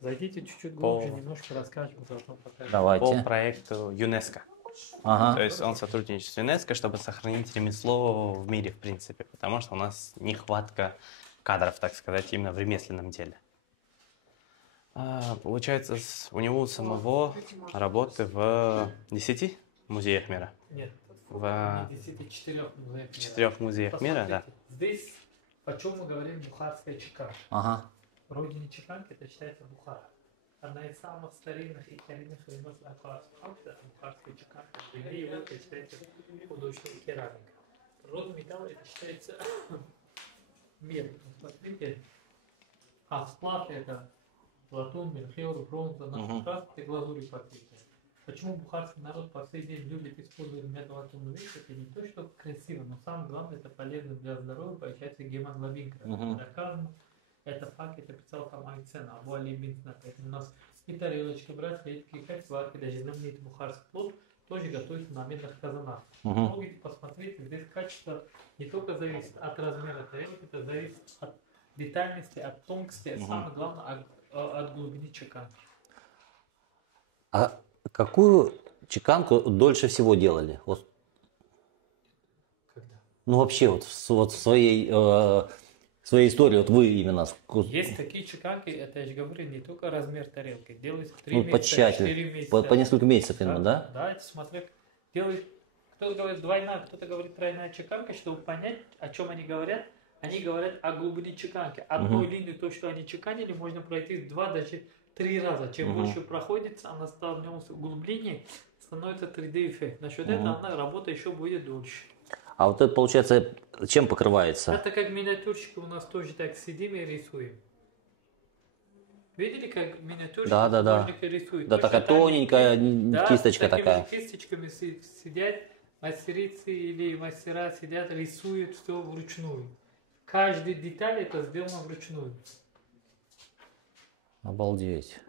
Зайдите чуть-чуть глубже, немножко расскажем, заодно покажем. Давайте. По проекту ЮНЕСКО. То есть он сотрудничает с ЮНЕСКО, чтобы сохранить ремесло в мире, в принципе, потому что у нас нехватка кадров, так сказать, именно в ремесленном деле. Получается, у него самого работы в 10 музеях мира. Нет, В 4 музеях. 4 музеях мира, да. Здесь, о чем мы говорим, бухарская чеканка. Ага. Родине чеканки это считается Бухара. Одна из самых старинных и коренных ремесел бухарская чеканка. Для его это считается художественная керамика. Природный металл это считается медь. Смотрите, а сплав это латунь, мельхиор, бронза, наши краски и глазури покрытия. Почему бухарский народ по сей день любит использовать медлатунную вещь? Это не то, что красиво, но самое главное, это полезно для здоровья, получается гемоглобин. Доказано. Это факт, это писал сам Авиценна, Абу Али бин Сина. У нас и тарелочки, браслетки, и сварки, даже знаменитый бухарский плов тоже готовится на медных казанах. Можете посмотреть, здесь качество не только зависит от размера тарелки, это зависит от детальности, от тонкости, а самое главное от глубины чеканки. А какую чеканку дольше всего делали? Вот. Когда? Ну вообще вот в своей истории, вот вы именно. Есть такие чеканки, это я же говорю, не только размер тарелки. Делается 3 Ну, месяца, почитайте, 4 месяца. по несколько месяцев именно, да? Да, это смотря, делает, кто-то говорит двойная, кто-то говорит тройная чеканка, чтобы понять, о чем они говорят о глубине чеканки. Одну линию, то, что они чеканили, можно пройти 2, даже 3 раза. Чем больше проходится, она становится углубление, становится 3D-эффект. Насчет этого она работа еще будет дольше. А вот это, получается, чем покрывается? Это как миниатюрщики у нас тоже так сидим и рисуем. Видели, как миниатюрщики Да, да, да. художники рисуют? Да, Точно такая так же. тоненькая Да, кисточка с такими такая. же кисточками сидят мастерицы или мастера сидят, рисуют все вручную. Каждая деталь это сделано вручную. Обалдеть.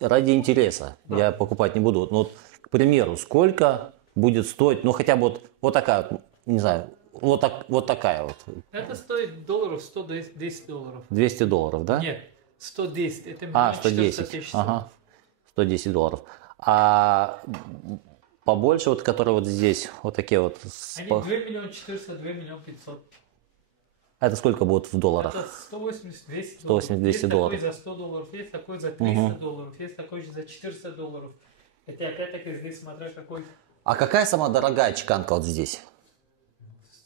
Ради интереса я покупать не буду. Ну, вот, к примеру, сколько будет стоить, ну хотя бы вот такая, вот, не знаю, вот такая вот. Это стоит долларов 110 долларов. $200, да? Нет, 110. Это А, 1 400 110. тысяч. Ага. $110. А побольше, вот которые вот здесь, вот такие вот. Они 2 миллиона 400, 2 миллиона 500. Это сколько будет в долларах? Это 180-200 180-200 есть долларов. такой за 100 долларов, есть такой за 300 долларов, есть такой за 400 долларов. Это опять-таки здесь смотря какой. А какая самая дорогая чеканка вот здесь?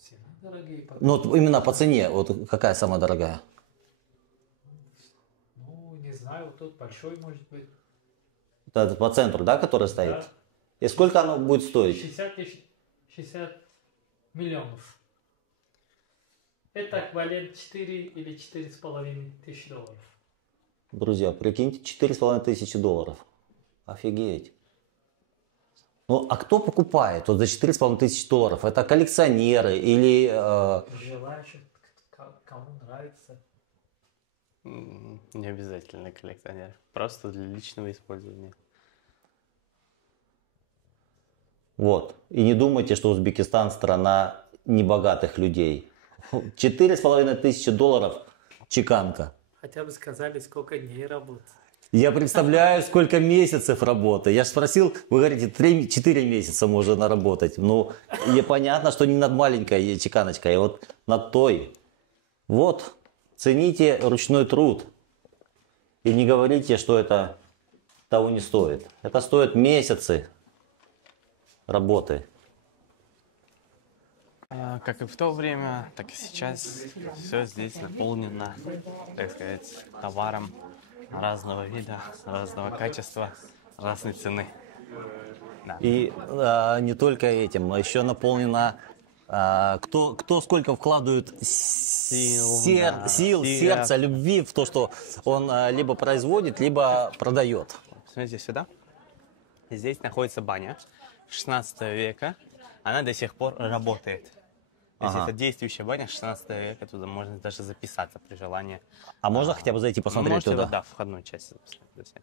Цены дорогие. Ну, вот именно по цене, вот какая самая дорогая? Ну, не знаю, вот тот большой может быть. Это по центру, да, который стоит? Да. И сколько оно будет стоить? 60 миллионов. Это эквивалент 4 или 4,5 тысяч долларов. Друзья, прикиньте, $4500. Офигеть. Ну, а кто покупает вот за $4500? Это коллекционеры или... Желающих, кому нравится. Не обязательно коллекционер. Просто для личного использования. Вот. И не думайте, что Узбекистан страна небогатых людей. $4500 чеканка. Хотя бы сказали, сколько дней работать. Я представляю, сколько месяцев работы. Я же спросил, вы говорите, 4 месяца можно наработать. Ну, и понятно, что не над маленькой чеканочкой, а вот над той. Вот, цените ручной труд. И не говорите, что это того не стоит. Это стоит месяцы работы. Как и в то время, так и сейчас все здесь наполнено, так сказать, товаром разного вида, разного качества, разной цены. Да. И не только этим, но еще наполнено, кто сколько вкладывает сил, сердца, любви в то, что он либо производит, либо продает. Смотрите сюда. Здесь находится баня 16 века. Она до сих пор работает. То есть это действующая баня 16 века, туда можно даже записаться при желании. А можно хотя бы зайти посмотреть можете, туда? да, входную часть записать.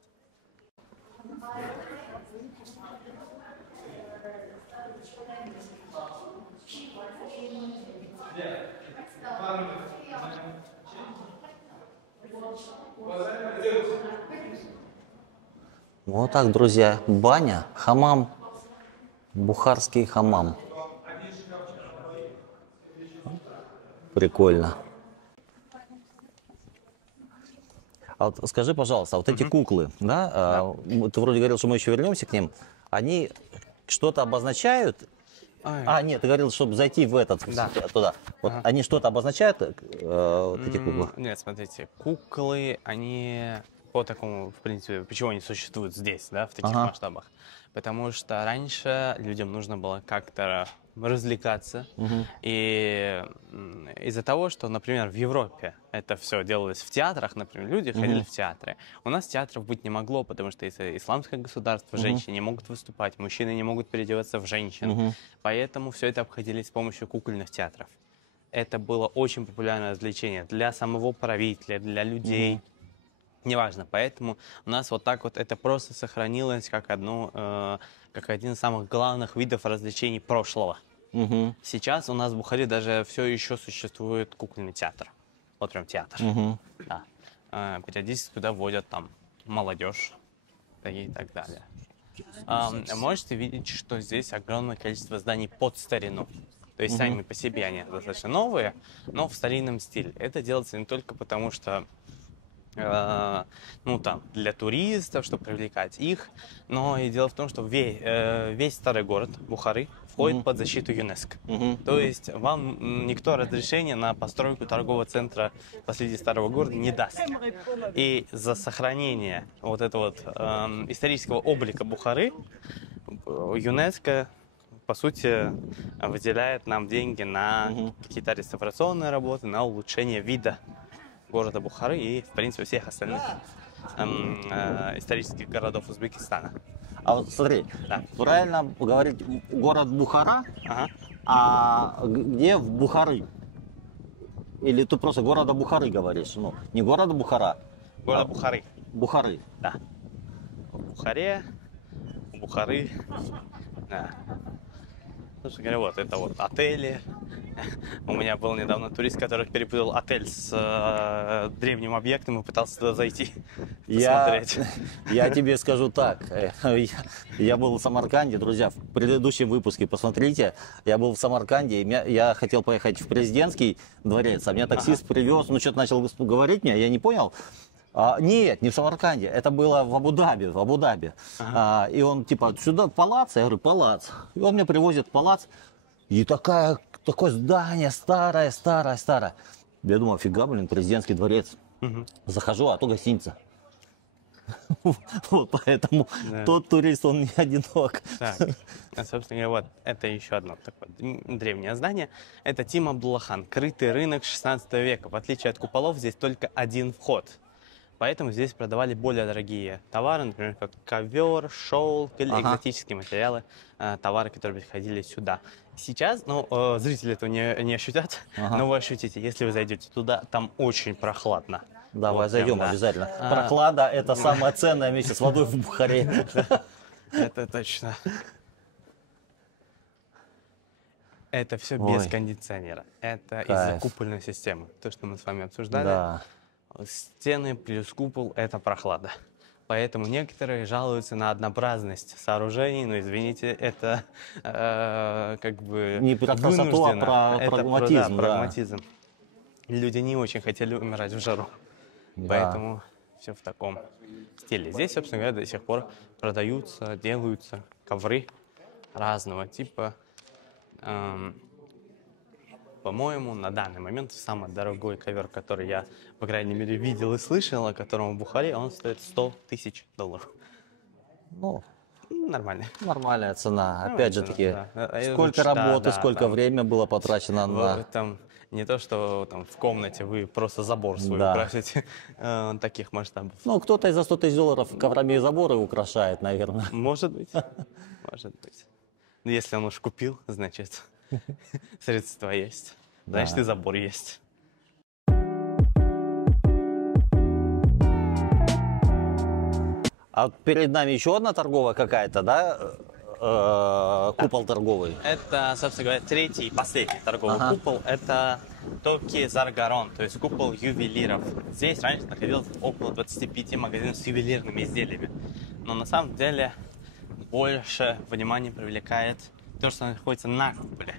Вот так, друзья, баня, хамам, бухарский хамам. Прикольно. А вот скажи, пожалуйста, вот эти куклы, да, ты вроде говорил, что мы еще вернемся к ним, они что-то обозначают? Нет, ты говорил, чтобы зайти в этот, туда. Вот они что-то обозначают, вот эти куклы? Нет, смотрите, куклы, они по такому, в принципе, почему они существуют здесь, да, в таких масштабах? Потому что раньше людям нужно было как-то развлекаться. И из-за того, что, например, в Европе это все делалось в театрах, например, люди ходили в театры. У нас театров быть не могло, потому что это исламское государство, женщины не могут выступать, мужчины не могут переодеваться в женщин. Поэтому все это обходились с помощью кукольных театров. Это было очень популярное развлечение для самого правителя, для людей. Неважно, поэтому у нас вот так вот это просто сохранилось как как один из самых главных видов развлечений прошлого. Сейчас у нас в Бухаре даже все еще существует кукольный театр. Вот прям театр. Да. Периодически туда вводят там молодежь и так далее. Можете видеть, что здесь огромное количество зданий под старину. То есть сами по себе они достаточно новые, но в старинном стиле. Это делается не только потому, что для туристов, чтобы привлекать их. Но и дело в том, что весь старый город Бухары входит под защиту ЮНЕСКО. То есть вам никто разрешения на постройку торгового центра посреди старого города не даст. И за сохранение вот этого исторического облика Бухары ЮНЕСКо по сути, выделяет нам деньги на какие-то реставрационные работы, на улучшение вида города Бухары и, в принципе, всех остальных исторических городов Узбекистана. А вот смотри, Да. правильно говорить город Бухара, Ага. а где в Бухары? Или ты просто города Бухары говоришь? Ну, не города Бухара, Город Бухары. Бухары. Да. В Бухаре, у Бухары. Да. Собственно говоря, вот это вот отели. У меня был недавно турист, который перепутал отель с древним объектом и пытался туда зайти, посмотреть. Я тебе скажу так. Я был в Самарканде, друзья, в предыдущем выпуске, посмотрите, я был в Самарканде, и я хотел поехать в президентский дворец, а меня таксист привез, ну что-то начал говорить мне, я не понял. Нет, не в Самарканде, это было в Абу-Даби. И он типа, сюда палац, я говорю, палац. И он меня привозит в палац, и такое здание старое. Я думаю, фига, блин, президентский дворец. Захожу, а то гостиница. Вот поэтому тот турист, он не одинок. Так, собственно говоря, вот это еще одно такое древнее здание. Это Тим Абдуллахан, крытый рынок 16 века. В отличие от куполов, здесь только один вход. Поэтому здесь продавали более дорогие товары, например, как ковер, шелк или экзотические материалы, товары, которые приходили сюда. Сейчас, зрители этого не ощутят, но вы ощутите, если вы зайдете туда, там очень прохладно. Давай Вот зайдем прям, да. обязательно. Прохлада – это самое ценное вместе с водой в Бухаре. Это точно. Это все без кондиционера. Это из-за купольной системы. То, что мы с вами обсуждали. Да. Стены плюс купол – это прохлада. Поэтому некоторые жалуются на однообразность сооружений, но, извините, это как бы не про красоту, а про это прагматизм. прагматизм. Люди не очень хотели умирать в жару. Да. Поэтому все в таком стиле. Здесь, собственно говоря, до сих пор продаются, делаются ковры разного типа. По-моему, на данный момент самый дорогой ковер, который я, по крайней мере, видел и слышал, о котором в Бухаре, он стоит $100 000. Ну, нормально. Нормальная цена. Нормальная Опять же цена, таки, да. сколько работы, сколько там, время было потрачено на... Там не то, что там в комнате вы просто забор свой украсите, таких масштабов. Ну, кто-то и за $100 000 коврами заборы украшает, наверное. Может быть. Может быть. Но если он уж купил, значит, средства есть. Значит, и забор есть. А перед нами еще одна торговая какая-то, да? Купол торговый. Это, собственно говоря, третий и последний торговый купол. Это Токи Заргарон, то есть купол ювелиров. Здесь раньше находилось около 25 магазинов с ювелирными изделиями. Но на самом деле больше внимания привлекает то, что находится на куполе.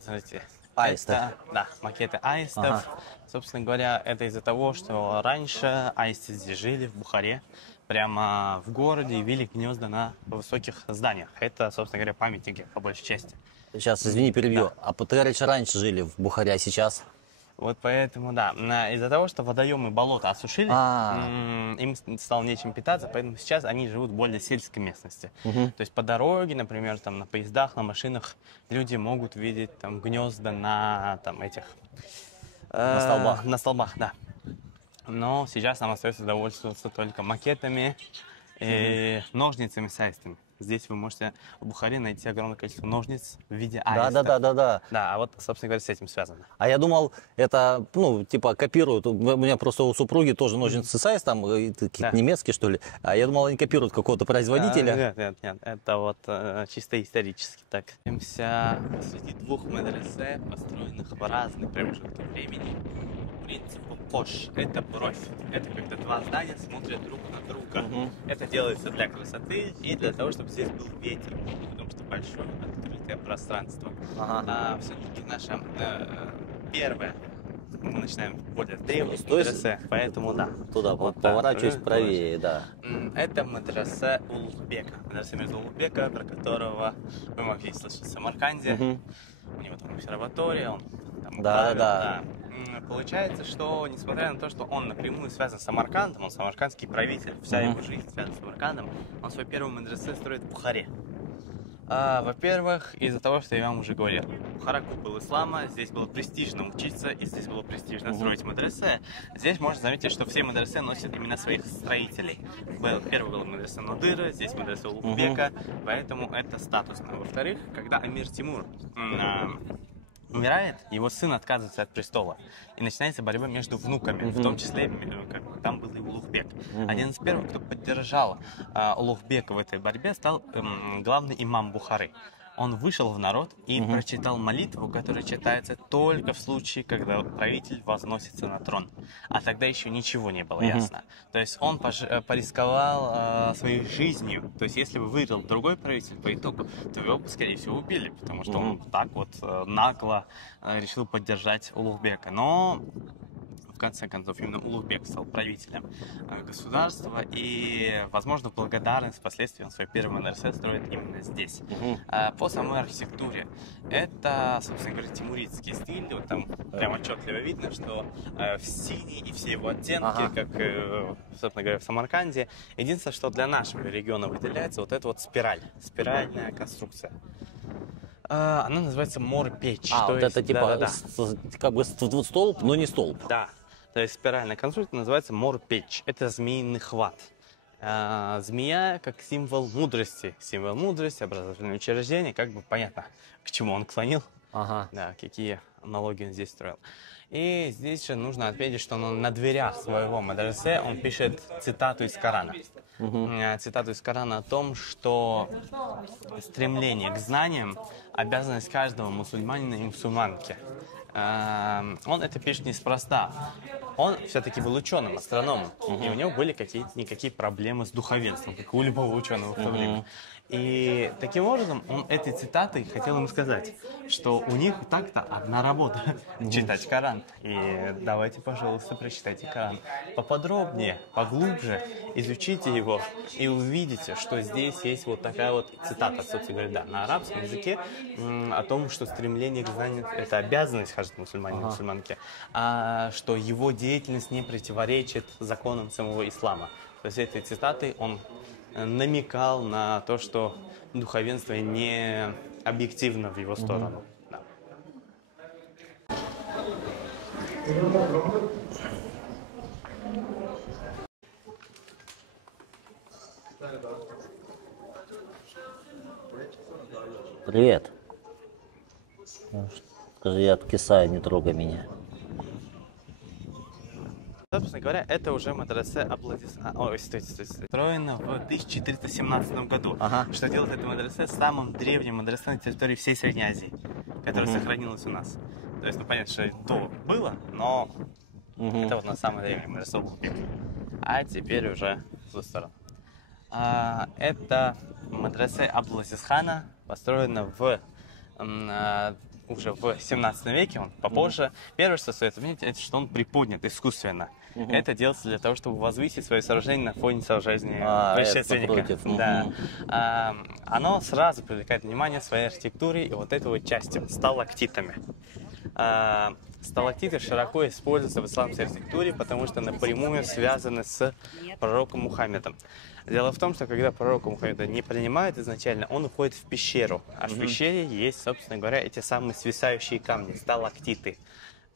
Смотрите. Аисты. Да, макеты аистов. Собственно говоря, это из-за того, что раньше аисты здесь жили, в Бухаре, прямо в городе, и вели гнезда на высоких зданиях. Это, собственно говоря, памятники, по большей части. Сейчас, извини, перебью. А ПТР раньше жили в Бухаре, а сейчас? Вот поэтому, да, из-за того, что водоемы и болота осушили, им стало нечем питаться, поэтому сейчас они живут в более сельской местности. То есть по дороге, например, там, на поездах, на машинах люди могут видеть там гнезда на там, этих... На столбах. На столбах, да. Но сейчас нам остается довольствоваться только макетами и ножницами с аистами. Здесь вы можете в Бухаре найти огромное количество ножниц в виде аиста. Да. Да, а вот, собственно говоря, с этим связано. А я думал, это, ну, типа, копируют. У меня просто у супруги тоже ножницы с аистом, какие-то немецкие, что ли. А я думал, они копируют какого-то производителя. Нет. Это вот чисто исторически так. Находимся среди двух медресе, построенных в разных промежутках времени. По принципу кош. Это бровь. Это когда два здания смотрят друг на друга. Это делается для красоты и для того, чтобы здесь был ветер, потому что большое открытое пространство. Все-таки наша первая, мы начинаем более древней медресе, поэтому да. Туда вот поворачиваюсь правее, да. Это медресе Улугбека. Медресе Улугбека, про которого вы могли слышать в Самарканде. У него там обсерватория, он там Да. Получается, что несмотря на то, что он напрямую связан с Самаркандом, он самаркандский правитель, вся его жизнь связана с Самаркандом, он свой первый медресе строит в Бухаре. Во-первых, из-за того, что я вам уже говорил, Бухара купол ислама, здесь было престижно учиться, и здесь было престижно строить мадресе. Здесь можно заметить, что все мадресе носят имена своих строителей. Первый был мадресе Нудыра, здесь мадресе Улугбека, поэтому это статусно. Во-вторых, когда Амир Тимур умирает, его сын отказывается от престола. И начинается борьба между внуками, в том числе, как там был и Улугбек. Один из первых, кто поддержал Улугбека в этой борьбе, стал главный имам Бухары. Он вышел в народ и прочитал молитву, которая читается только в случае, когда правитель возносится на трон. А тогда еще ничего не было ясно. То есть он порисковал своей жизнью. То есть если бы выиграл другой правитель по итогу, то его бы, скорее всего, убили, потому что он так вот нагло решил поддержать Улугбека. Но в конце концов, именно Улугбек стал правителем государства, и, возможно, в благодарность впоследствии он свой первый мадресе строит именно здесь. По самой архитектуре, это, собственно говоря, тимуридский стиль, вот там прям отчетливо видно, что в синий и все его оттенки, как, собственно говоря, в Самарканде. Единственное, что для нашего региона выделяется, вот эта вот спиральная конструкция. Она называется мор-печь. Вот есть, это типа как бы столб, но не столб. Да. То есть спиральная конструкция называется мор-печь. Это змеиный хват. Змея как символ мудрости. Символ мудрости, образовательное учреждение. Как бы понятно, к чему он клонил. Да, какие аналогии он здесь строил. И здесь же нужно отметить, что он на дверях своего мадресе он пишет цитату из Корана. Цитату из Корана о том, что стремление к знаниям – обязанность каждого мусульманина и мусульманки. Он это пишет неспроста. Он все-таки был ученым, астрономом, и у него были какие-никакие проблемы с духовенством, как у любого ученого в то время. И таким образом он этой цитатой хотел им сказать, что у них так-то одна работа – читать Коран. И давайте, пожалуйста, прочитайте Коран поподробнее, поглубже, изучите его и увидите, что здесь есть вот такая вот цитата, собственно говоря, да, на арабском языке о том, что стремление к знанию – это обязанность каждого мусульманина и мусульманки, а что его деятельность не противоречит законам самого ислама. То есть этой цитатой он намекал на то, что духовенство не объективно в его сторону. Да. Привет. Скажи, я откисаю, не трогай меня. Собственно говоря, это уже мадресе Абладисхан. Ой, стойте. Строено в 1417 году. Что делает это мадресе самым древним мадресе на территории всей Средней Азии, которая сохранилась у нас. То есть, ну, понятно, что то было, но это вот на самый древний мадресе Улугбек. А теперь уже в ту сторону. Это мадресе Абдул-Азизхана, построено уже в 17 веке, он попозже. Первое, что стоит отметить, это что он приподнят искусственно. Это делается для того, чтобы возвысить свое сооружение на фоне сооружения предшественника. Да. Оно сразу привлекает внимание своей архитектуре и вот этой вот части, сталактитами. Сталактиты широко используются в исламской архитектуре, потому что напрямую связаны с пророком Мухаммедом. Дело в том, что когда пророка Мухаммеда не принимают изначально, он уходит в пещеру. А в пещере есть, собственно говоря, эти самые свисающие камни, сталактиты.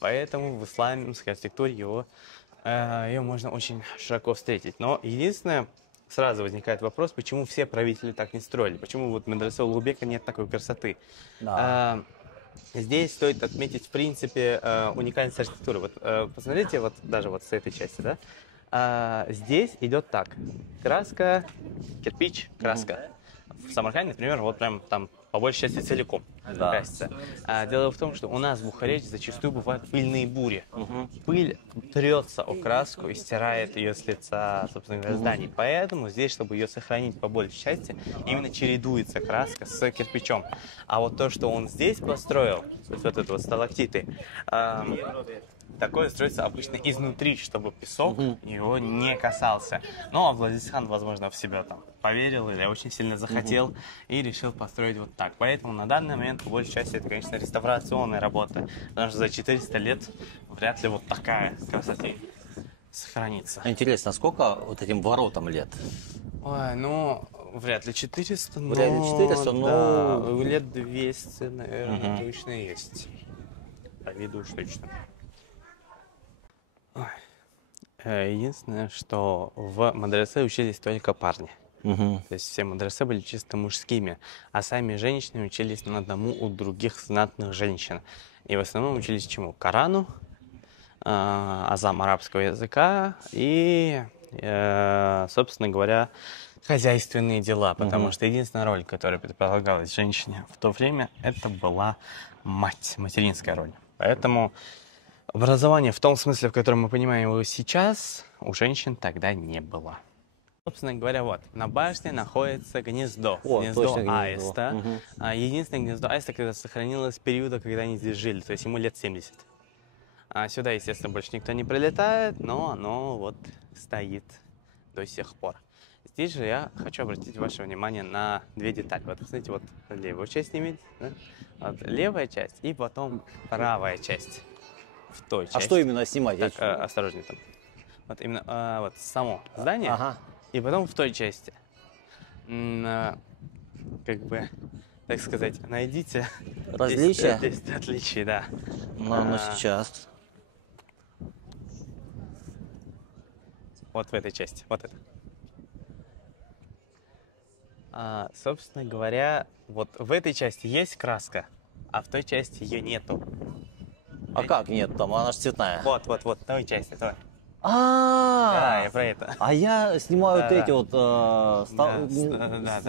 Поэтому в исламской архитектуре ее можно очень широко встретить. Но единственное, сразу возникает вопрос, почему все правители так не строили? Почему вот в мадресе Улугбека нет такой красоты? Да. Здесь стоит отметить, в принципе, уникальность архитектуры. Вот посмотрите, вот даже вот с этой части, да? Здесь идет так. Краска, кирпич, краска. В Самарканде, например, вот прям там по большей части целиком красится. Дело в том, что у нас в Бухаре зачастую бывают пыльные бури. Пыль трется о краску и стирает ее с лица, собственно говоря, зданий. Поэтому здесь, чтобы ее сохранить по большей части, именно чередуется краска с кирпичом. А вот то, что он здесь построил, вот это вот сталактиты, такое строится обычно изнутри, чтобы песок его не касался. Но Абдул-Азизхан, возможно, в себя там поверил или очень сильно захотел и решил построить вот так. Поэтому на данный момент, по большей части, это, конечно, реставрационная работа. Потому что за 400 лет вряд ли вот такая красота сохранится. Интересно, сколько вот этим воротам лет? Ой, ну, Вряд ли 400, но... Вряд ли 400, но- Да, лет 200, наверное, точно есть. По виду уж точно. Ой. Единственное, что в мадресе учились только парни. Мгм. То есть все мадресе были чисто мужскими, а сами женщины учились на одному у других знатных женщин. И в основном учились чему? Корану, азам арабского языка и, собственно говоря, хозяйственные дела. Потому что единственная роль, которая предполагалась женщине в то время, это была мать, материнская роль. Поэтому образования в том смысле, в котором мы понимаем его сейчас, у женщин тогда не было. Собственно говоря, вот, на башне находится гнездо. О, Гнездо точно, гнездо. аиста. Мгм. Единственное гнездо аиста, когда сохранилось с периода, когда они здесь жили, то есть ему лет 70. Сюда, естественно, больше никто не прилетает, но оно вот стоит до сих пор. Здесь же я хочу обратить ваше внимание на две детали. Вот, смотрите, вот левую часть не видите, да? Вот левая часть и потом правая часть. В той части. А что именно снимать? Я Так, осторожнее там. Вот именно вот само здание, Ага. и потом в той части. Как бы, так сказать, найдите Различия? 10 отличий, да. Ну, сейчас. Вот в этой части, вот это. Собственно говоря, вот в этой части есть краска, а в той части ее нету. А как нет там? Она же цветная. Вот, в той части, той. Да, А, я про это. а я снимаю вот Да-да. эти вот Да,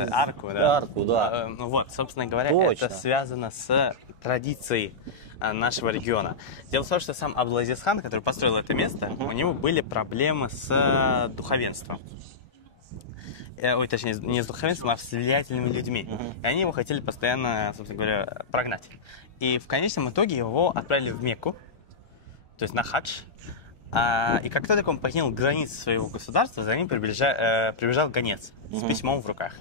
арку, да. арку, да. Ну вот, собственно говоря, Точно. это связано с традицией нашего региона. Дело в том, что сам Абдул-Азиз-хан, который построил это место, у него были проблемы с духовенством. Ой, точнее, не с духовенством, а с влиятельными людьми. И они его хотели постоянно, собственно говоря, прогнать. И в конечном итоге его отправили в Мекку, то есть на хадж. И как только он покинул границы своего государства, за ним прибежал гонец с письмом в руках.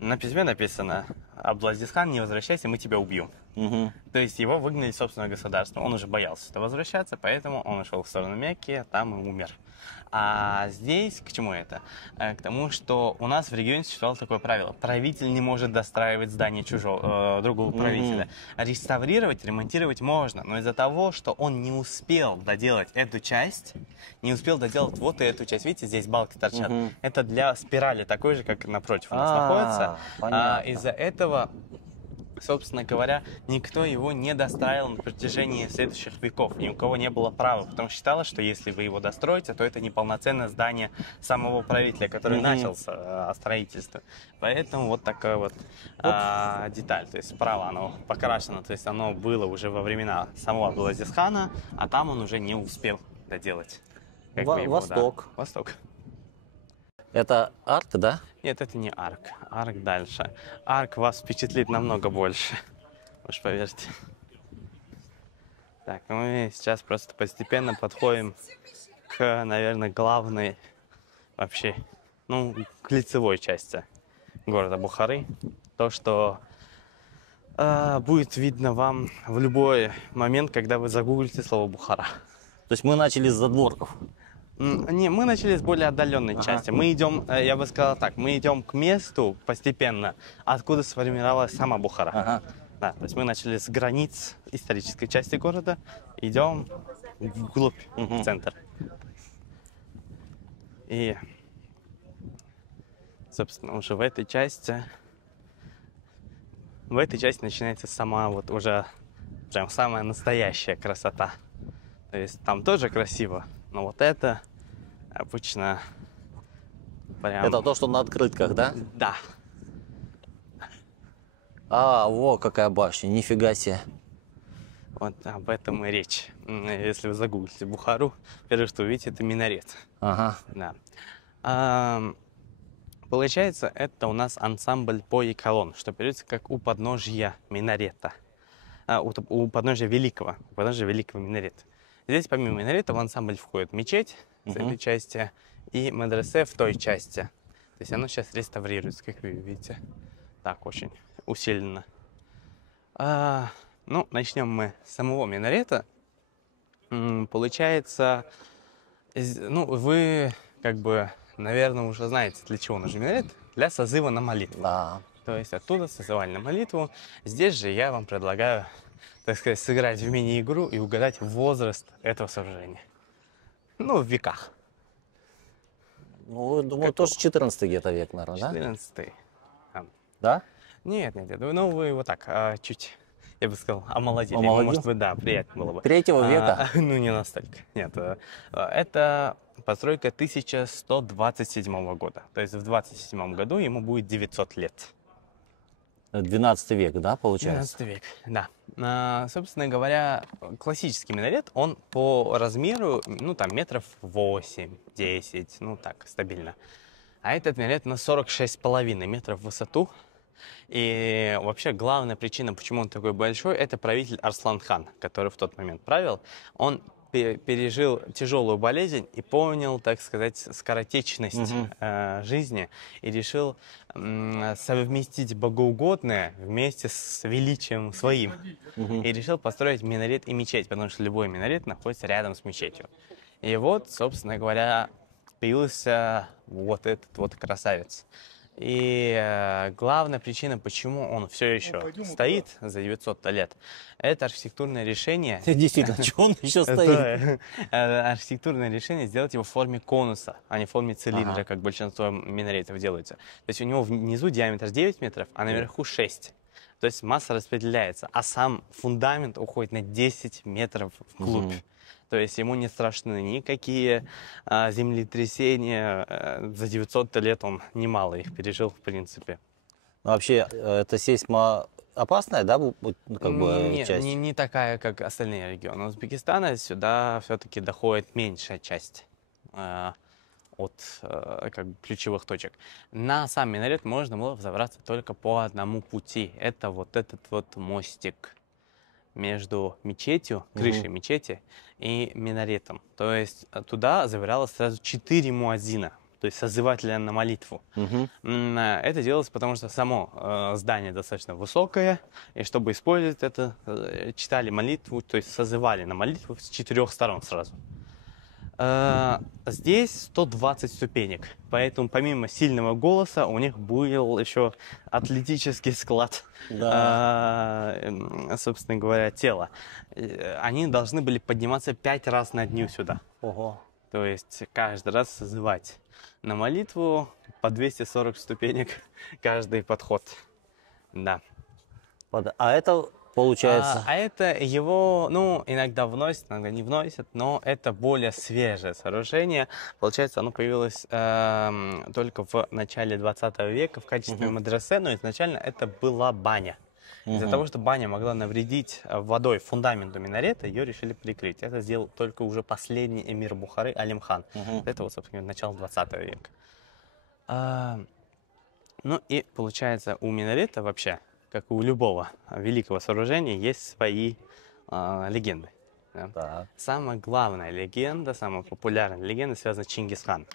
На письме написано: «Абдул-Азиз-хан, не возвращайся, мы тебя убьем». Мгм. То есть его выгнали из собственного государства. Он уже боялся сюда возвращаться, поэтому он ушел в сторону Мекки, там и умер. А здесь к чему это? К тому, что у нас в регионе существовало такое правило: правитель не может достраивать здание другого правителя. Реставрировать, ремонтировать можно, но из-за того, что он не успел доделать эту часть, не успел доделать вот эту часть, видите, здесь балки торчат. Это для спирали такой же, как напротив у нас находится. Понятно. Из-за этого, собственно говоря, никто его не достраивал на протяжении следующих веков. Ни у кого не было права, потому что считалось, что если вы его достроите, то это неполноценное здание самого правителя, который начал строительство. Поэтому вот такая вот деталь. То есть справа оно покрашено, то есть оно было уже во времена самого Абдул-Азиз-хана, а там он уже не успел доделать. Как бы его, Восток. Да. Восток. Это арк, да? Нет, это не арк. Арк дальше. Арк вас впечатлит намного больше. Уж поверьте. Так, мы сейчас просто постепенно подходим к, наверное, главной вообще, ну, к лицевой части города Бухары. То, что будет видно вам в любой момент, когда вы загуглите слово Бухара. То есть мы начали с задворков. Не, мы начали с более отдаленной части. Мы идем, я бы сказал так, мы идем к месту постепенно, откуда сформировалась сама Бухара. Ага. Да, то есть мы начали с границ исторической части города, идем вглубь, в центр. И, собственно, уже в этой части начинается сама вот уже прям самая настоящая красота. То есть там тоже красиво, но вот это обычно прям... Это то, что на открытках, да? Да. Во какая башня, нифига себе. Вот об этом и речь. Если вы загуглите Бухару, первое, что увидите, это минарет. Ага. Да. Получается, это у нас ансамбль по и колонн, что переводится как у подножья минарета. У подножья великого минарета. Здесь помимо минарета в ансамбль входит мечеть с этой части и медресе в той части. То есть оно сейчас реставрируется, как вы видите. Так, очень усиленно. Ну, начнем мы с самого минарета. Получается, ну, вы как бы, наверное, уже знаете, для чего нужен минарет. для созыва на молитву. Да. То есть оттуда созывали на молитву. Здесь же я вам предлагаю, так сказать, сыграть в мини-игру и угадать возраст этого сооружения. Ну, в веках. Ну, думаю, тоже 14 где-то век, наверное, да? 14. Да? Нет, ну вы его так, чуть, я бы сказал, омолодили. Омолодил? Может быть, да, приятно было бы. 3 века? Ну, не настолько. Нет, это постройка 1127 года. То есть в 27 году ему будет 900 лет. 12 век, да, получается? 12 век, да. Собственно говоря, классический минарет, он по размеру, ну, там, метров 8-10, ну, так, стабильно. А этот минарет на 46,5 метров в высоту. И вообще главная причина, почему он такой большой, это правитель Арслан-хан, который в тот момент правил. Он пережил тяжелую болезнь и понял, так сказать, скоротечность жизни и решил совместить богоугодное вместе с величием своим. И решил построить минарет и мечеть, потому что любой минарет находится рядом с мечетью. И вот, собственно говоря, появился вот этот вот красавец. И главная причина, почему он все еще стоит за 900 лет, это архитектурное решение. Действительно, что он еще стоит? Архитектурное решение сделать его в форме конуса, а не в форме цилиндра, как большинство минаретов делается. То есть у него внизу диаметр 9 метров, а наверху 6. То есть масса распределяется, а сам фундамент уходит на 10 метров вглубь. То есть ему не страшны никакие землетрясения. За 900 лет он немало их пережил, в принципе. Вообще, это сейсмоопасная, да, как бы Нет, часть? не такая, как остальные регионы Узбекистана. Сюда все-таки доходит меньшая часть от как бы ключевых точек. На сам минарет можно было взобраться только по одному пути. Это вот этот вот мостик между мечетью, крышей мечети и минаретом. То есть туда забиралось сразу 4 муаззина, то есть созывателя на молитву. Это делалось потому, что само здание достаточно высокое, и чтобы использовать это, читали молитву, то есть созывали на молитву с 4 сторон сразу. Здесь 120 ступенек, поэтому помимо сильного голоса у них был еще атлетический склад, собственно говоря, тела. Они должны были подниматься 5 раз на дню сюда. Ого. То есть каждый раз созывать на молитву по 240 ступенек каждый подход. Да. А это получается? А это его, ну, иногда вносят, иногда не вносят, но это более свежее сооружение. Получается, оно появилось только в начале 20 века в качестве мадресе, но изначально это была баня. Из-за того, что баня могла навредить водой фундаменту минарета, ее решили прикрыть. Это сделал только уже последний эмир Бухары Алим-хан. Это, вот, собственно, начало 20 века. Ну и получается, у минарета вообще, как и у любого великого сооружения, есть свои легенды. Да? Самая главная легенда, самая популярная легенда связана с Чингисханом.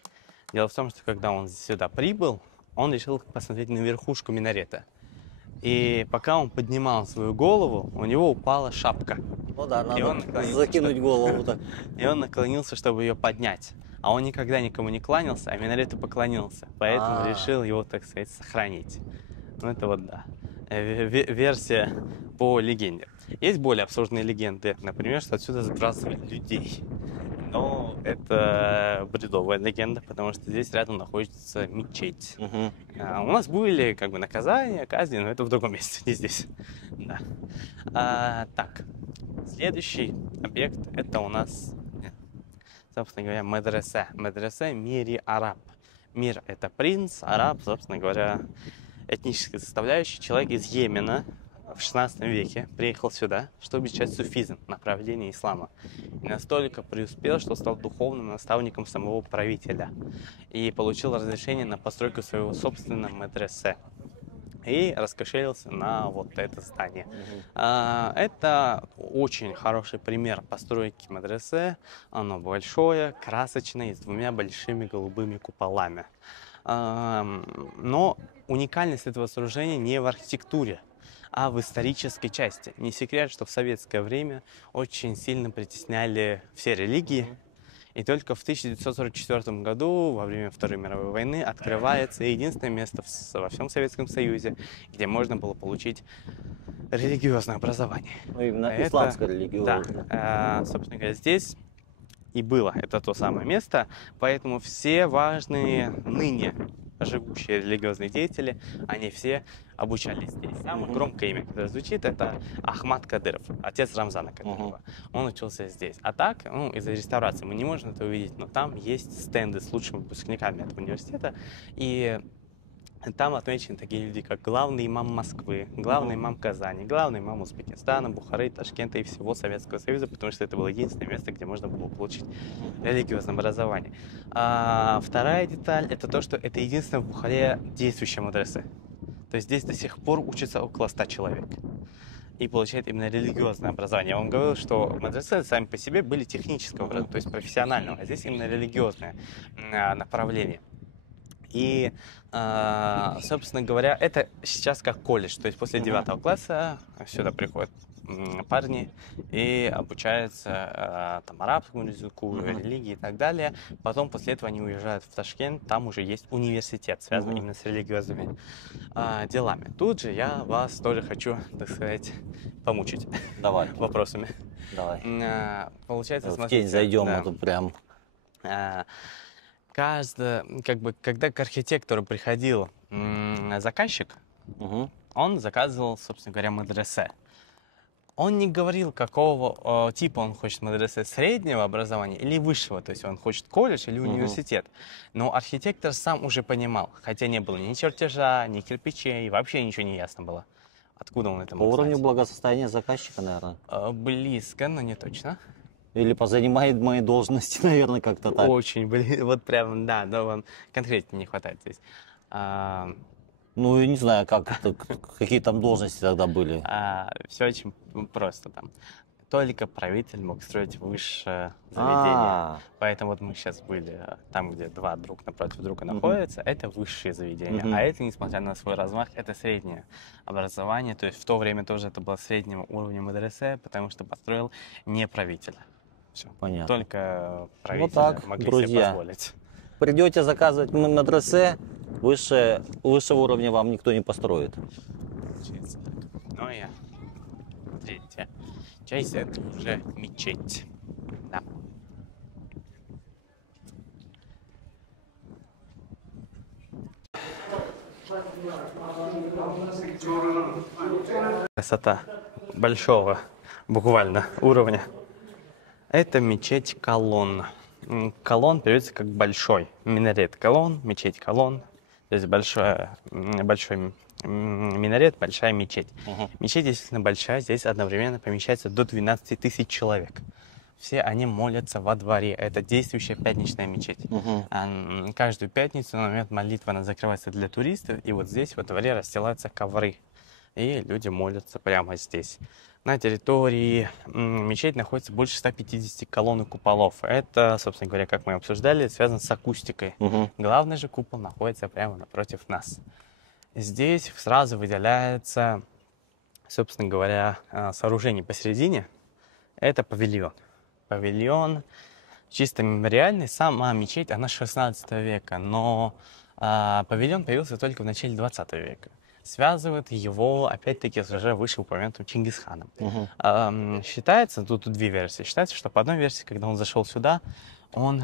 Дело в том, что когда он сюда прибыл, он решил посмотреть на верхушку минарета. И пока он поднимал свою голову, у него упала шапка. Ну да, И он надо закинуть голову так. И он наклонился, чтобы ее поднять. А он никогда никому не кланялся, а минарету поклонился. Поэтому решил его, так сказать, сохранить. Ну это вот, да, версия по легенде. Есть более абсурдные легенды. Например, что отсюда сбрасывали людей. Но это бредовая легенда, потому что здесь рядом находится мечеть. У нас были как бы наказания, казни, но это в другом месте, не здесь. Да. Так, следующий объект это у нас, собственно говоря, медресе. Медресе Мири Араб. Мир это принц, араб, собственно говоря, этническая составляющая. Человек из Йемена в 16 веке приехал сюда, чтобы изучать суфизм, направление ислама. И настолько преуспел, что стал духовным наставником самого правителя. И получил разрешение на постройку своего собственного медресе. И раскошелился на вот это здание. Это очень хороший пример постройки медресе. Оно большое, красочное, с 2 большими голубыми куполами. Но уникальность этого сооружения не в архитектуре, а в исторической части. Не секрет, что в советское время очень сильно притесняли все религии, И только в 1944 году, во время Второй мировой войны, открывается единственное место во всем Советском Союзе, где можно было получить религиозное образование. Ну, именно Это- исламское религиозное. Да, собственно говоря, здесь и было это то самое место, поэтому все важные ныне живущие религиозные деятели, они все обучались здесь. Самое громкое имя, которое звучит, это Ахмад Кадыров, отец Рамзана Кадырова. Он учился здесь. А так, ну, из-за реставрации мы не можем это увидеть, но там есть стенды с лучшими выпускниками этого университета, и там отмечены такие люди, как главный имам Москвы, главный имам Казани, главный имам Узбекистана, Бухары, Ташкента и всего Советского Союза, потому что это было единственное место, где можно было получить религиозное образование. А вторая деталь – это то, что это единственное в Бухаре действующее мадресе. То есть здесь до сих пор учатся около 100 человек и получают именно религиозное образование. Я вам говорил, что мадресе сами по себе были технического образования, то есть профессионального, а здесь именно религиозное направление. И, собственно говоря, это сейчас как колледж. То есть после 9 класса сюда приходят парни и обучаются там арабскому языку, религии и так далее. Потом после этого они уезжают в Ташкент, там уже есть университет, связанный именно с религиозными делами. Тут же я вас тоже хочу, так сказать, помучить Давай, вопросами. давай. Получается, В смотрите, тень зайдем, да. а тут прям... Когда к архитектору приходил заказчик, Мгм. он заказывал, собственно говоря, мадресе. Он не говорил, какого типа он хочет мадресе, среднего образования или высшего, то есть он хочет колледж или университет. Но архитектор сам уже понимал, хотя не было ни чертежа, ни кирпичей, вообще ничего не ясно было. Откуда он это По мог уровню знать? благосостояния заказчика, наверное. Близко, но не точно. Или позанимает мои должности, наверное, как-то так. Очень, вот прям, да, но вам конкретно не хватает здесь. Ну, я не знаю, как это, какие там должности тогда были. Все очень просто там. Только правитель мог строить высшее заведение. А, Поэтому вот мы сейчас были там, где два друг напротив друга находятся, это высшие заведения. Мгм. А это, несмотря на свой размах, это среднее образование. То есть в то время тоже это было среднего уровня мадресе, потому что построил не правитель. Все. понятно. Только правители так, могли друзья. себе позволить. Придете заказывать мадресе, высшего уровня вам никто не построит. Получается так. Ну и смотрите, часть это уже мечеть. Да. Красота большого, буквально, уровня. Это мечеть колонна. Колонн переводится как большой. Минарет колонн, мечеть колонн. То есть большой минарет, большая мечеть. Мечеть действительно большая, здесь одновременно помещается до 12 тысяч человек. Все они молятся во дворе. Это действующая пятничная мечеть. Каждую пятницу на момент молитвы она закрывается для туристов, и вот здесь во дворе расстилаются ковры. И люди молятся прямо здесь. На территории мечети находится больше 150 колонн и куполов. Это, собственно говоря, как мы обсуждали, связано с акустикой. Главный же купол находится прямо напротив нас. Здесь сразу выделяется, собственно говоря, сооружение посередине. Это павильон. Павильон чисто мемориальный. Сама мечеть, она 16 века, но павильон появился только в начале 20 века. Связывают его, опять-таки, с уже вышеупомянутым Чингисханом. Считается, тут две версии. Считается, что по одной версии, когда он зашел сюда, он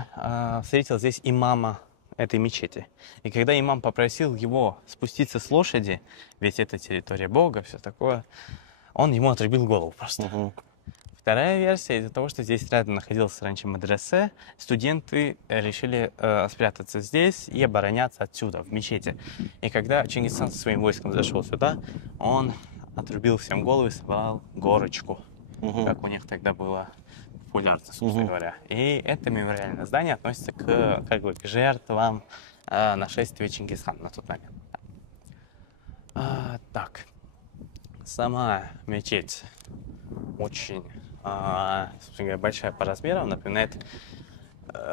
встретил здесь имама этой мечети. И когда имам попросил его спуститься с лошади, ведь это территория Бога, все такое, он ему отрубил голову просто. Вторая версия, из-за того, что здесь рядом находился раньше мадресе, студенты решили спрятаться здесь и обороняться отсюда, в мечети. И когда Чингисхан со своим войском зашел сюда, он отрубил всем головы и собрал горочку, как у них тогда было популярно, собственно говоря. И это мемориальное здание относится к жертвам нашествия Чингисхана на тот момент. Так, сама мечеть очень собственно говоря, большая по размерам, напоминает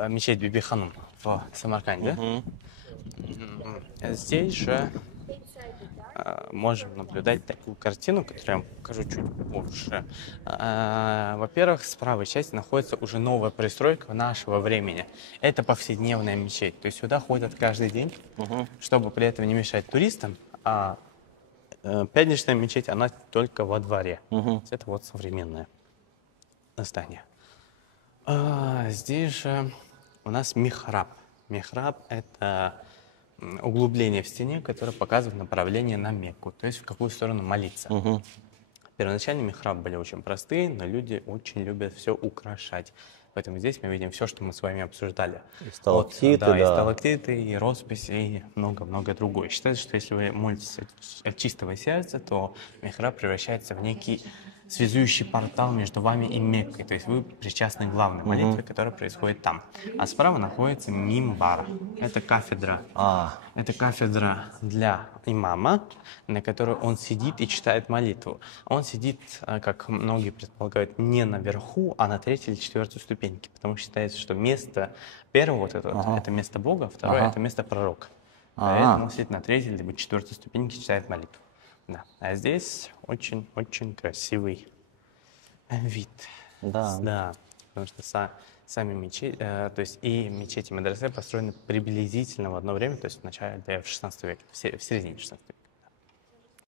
мечеть Биби-Ханум в Самарканде. Здесь же можем наблюдать такую картину, которую я вам покажу чуть позже. Во-первых, с правой части находится уже новая пристройка нашего времени. Это повседневная мечеть. То есть сюда ходят каждый день, чтобы при этом не мешать туристам, а пятничная мечеть, она только во дворе. Это вот современное здание. Здесь же у нас михраб. Михраб — это углубление в стене, которое показывает направление на Мекку, то есть в какую сторону молиться. Первоначально михраб были очень простые, но люди очень любят все украшать. Поэтому здесь мы видим все, что мы с вами обсуждали. И сталактиты, да, и сталактиты, и росписи, и много-много другое. Считается, что если вы молитесь от чистого сердца, то михраб превращается в некий связующий портал между вами и Меккой. То есть вы причастны к главной молитве, которая происходит там. А справа находится мимбар. Это кафедра. Это кафедра для имама, на которой он сидит и читает молитву. Он сидит, как многие предполагают, не наверху, а на 3-й или 4-й ступеньке, потому что считается, что место первого вот это, это место Бога, второе это место пророка. Поэтому он сидит на 3-й либо 4-й ступеньке и читает молитву. Да. А здесь очень-очень красивый вид. Да, потому что сами мечети, то есть и мечети, и медресе построены приблизительно в одно время, то есть в начале, в 16 веке, в середине 16 века.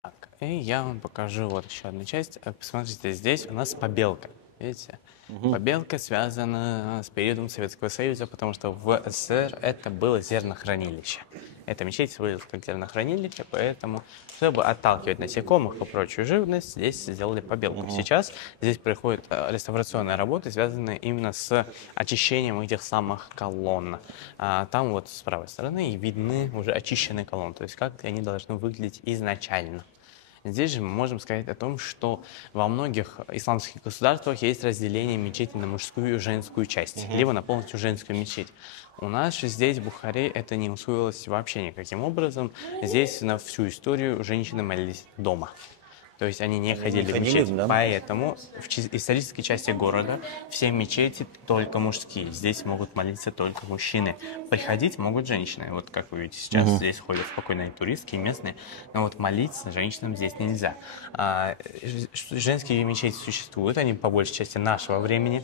Так, и я вам покажу вот еще одну часть. Посмотрите, здесь у нас побелка. Видите? Побелка связана с периодом Советского Союза, потому что в СССР это было зернохранилище. Эта мечеть использовалась как зернохранилище, поэтому, чтобы отталкивать насекомых и прочую живность, здесь сделали побелку. Сейчас здесь происходит реставрационная работа, связанная именно с очищением этих самых колонн. Там вот с правой стороны видны уже очищенные колонны, то есть как они должны выглядеть изначально. Здесь же мы можем сказать о том, что во многих исламских государствах есть разделение мечети на мужскую и женскую часть, либо на полностью женскую мечеть. У нас же здесь, в Бухаре, это не усвоилось вообще никаким образом. Здесь на всю историю женщины молились дома. То есть они не ходили в мечеть, да? Поэтому в исторической части города все мечети только мужские. Здесь могут молиться только мужчины. Приходить могут женщины. Вот как вы видите, сейчас здесь ходят спокойные туристки, местные. Но вот молиться женщинам здесь нельзя. Женские мечети существуют, они по большей части нашего времени.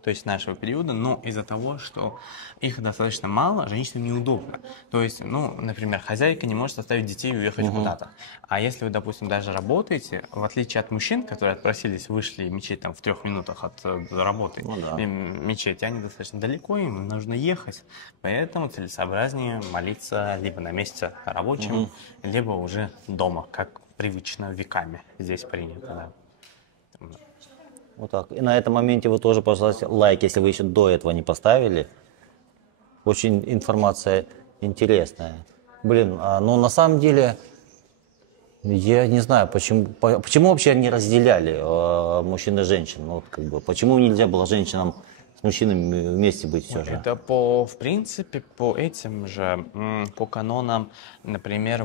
То есть нашего периода, но из-за того, что их достаточно мало, женщинам неудобно. То есть, например, хозяйка не может оставить детей и уехать куда-то. А если вы, допустим, даже работаете, в отличие от мужчин, которые отпросились, вышли в мечеть там, в 3 минутах от работы, мечети, они достаточно далеко, им нужно ехать. Поэтому целесообразнее молиться либо на месте рабочем, либо уже дома, как привычно веками здесь принято. Да. Вот так. И на этом моменте вы тоже поставьте лайк, если вы еще до этого не поставили. Очень информация интересная. Ну на самом деле, я не знаю, почему вообще они разделяли мужчин и женщин. Ну, почему нельзя было женщинам с мужчинами вместе быть все же? Это в принципе, по этим же, по канонам, например,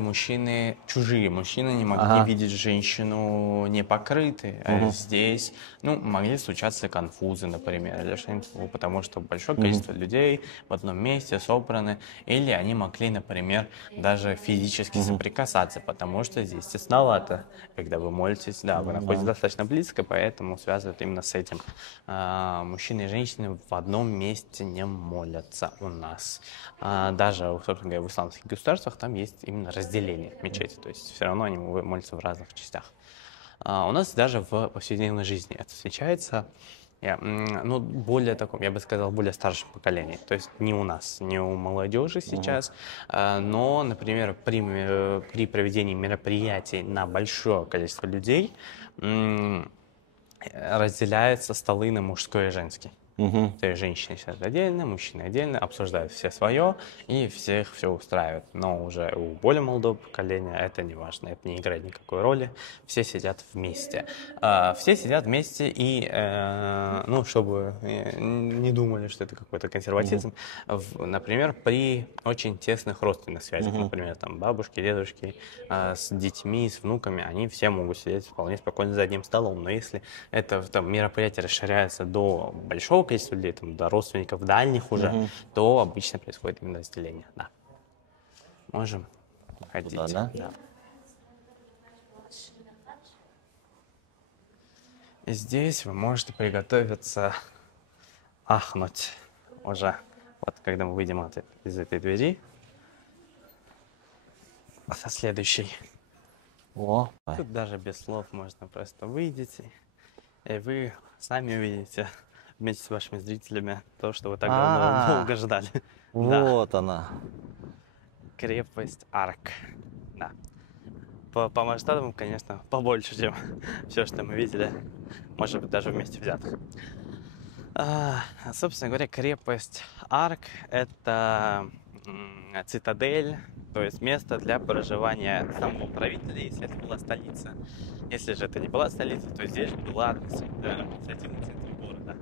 чужие мужчины не могли видеть женщину непокрытой. А здесь, могли случаться конфузы, например, или что-нибудь, потому что большое количество людей в одном месте собраны, или они могли, например, даже физически соприкасаться, потому что здесь тесновато, когда вы молитесь, вы находитесь достаточно близко, поэтому связывают именно с этим. Мужчины и женщины в одном месте не молятся у нас. Даже, собственно говоря, в исламских государствах там есть именно разделение мечети, то есть все равно они молятся в разных частях. У нас даже в повседневной жизни это встречается, более таком, я бы сказал, более старшем поколении, то есть не у нас, не у молодежи сейчас, но, например, при проведении мероприятий на большое количество людей разделяются столы на мужской и женский. То есть женщины сидят отдельно, мужчины отдельно, обсуждают все свое, и всех все устраивает. Но уже у более молодого поколения это не важно, это не играет никакой роли. Все сидят вместе. Все сидят вместе, и, чтобы не думали, что это какой-то консерватизм, например, при очень тесных родственных связях, например, там бабушки, дедушки с детьми, с внуками, они все могут сидеть вполне спокойно за одним столом. Но если это мероприятие расширяется до большого количества людей, до родственников дальних уже, то обычно происходит именно разделение. Да. Можем ходить. Да? Да. И здесь вы можете приготовиться ахнуть уже. Вот когда мы выйдем из этой двери, со следующей. О, Тут даже без слов можно просто выйдете, и вы сами увидите вместе с вашими зрителями то, что вы так долго ждали. вот она. Крепость Арк. Да. По масштабам, конечно, побольше, чем все, что мы видели, может быть, даже вместе взятых. Собственно говоря, крепость Арк – это цитадель, то есть место для проживания самого правителя, если это была столица. Если же это не была столица, то здесь была административный центр города.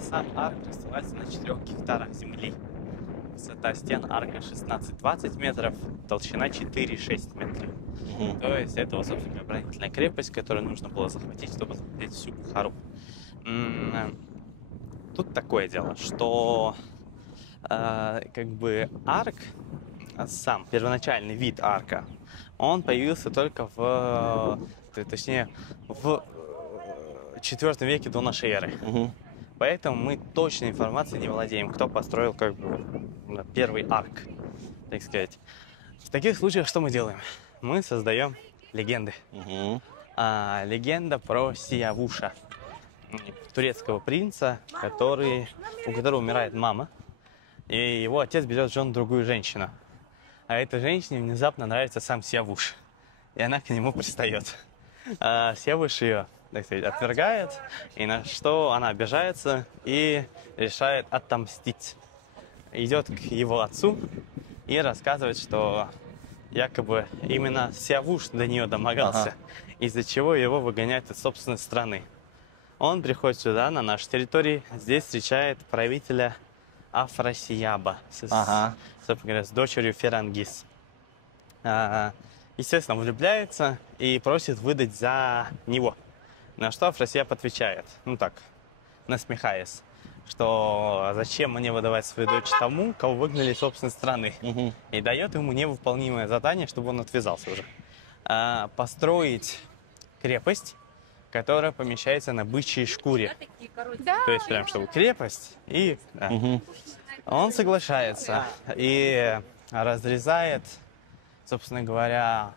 Сам Арк расстилается на 4 гектарах земли. Высота стен арка 16-20 метров, толщина 4-6 метров. То есть это, собственно, оборонительная крепость, которую нужно было захватить, чтобы захватить всю Бухару. Тут такое дело, что как бы арк, сам первоначальный вид арка, он появился только в 4 веке до нашей эры. Поэтому мы точной информацией не владеем, кто построил как бы первый арк, так сказать. В таких случаях что мы делаем? Мы создаем легенды. Легенда про Сиявуша, турецкого принца, у которого умирает мама, и его отец берет в жену другую женщину. А этой женщине внезапно нравится сам Сиявуш, и она к нему пристает. Сиявуш ее, так сказать, отвергает, и на что она обижается и решает отомстить. Идет к его отцу и рассказывает, что якобы именно Сиявуш до нее домогался, из-за чего его выгоняют из собственной страны. Он приходит сюда, на нашу территорию, здесь встречает правителя Афросияба, собственно говоря, с дочерью Ферангис. Естественно, влюбляется и просит выдать за него. На что Афросияб отвечает, ну так, насмехаясь, что зачем мне выдавать свою дочь тому, кого выгнали из собственной страны. И дает ему невыполнимое задание, чтобы он отвязался уже. Построить крепость, которая помещается на бычьей шкуре. То есть прям чтобы крепость. И он соглашается и разрезает, собственно говоря,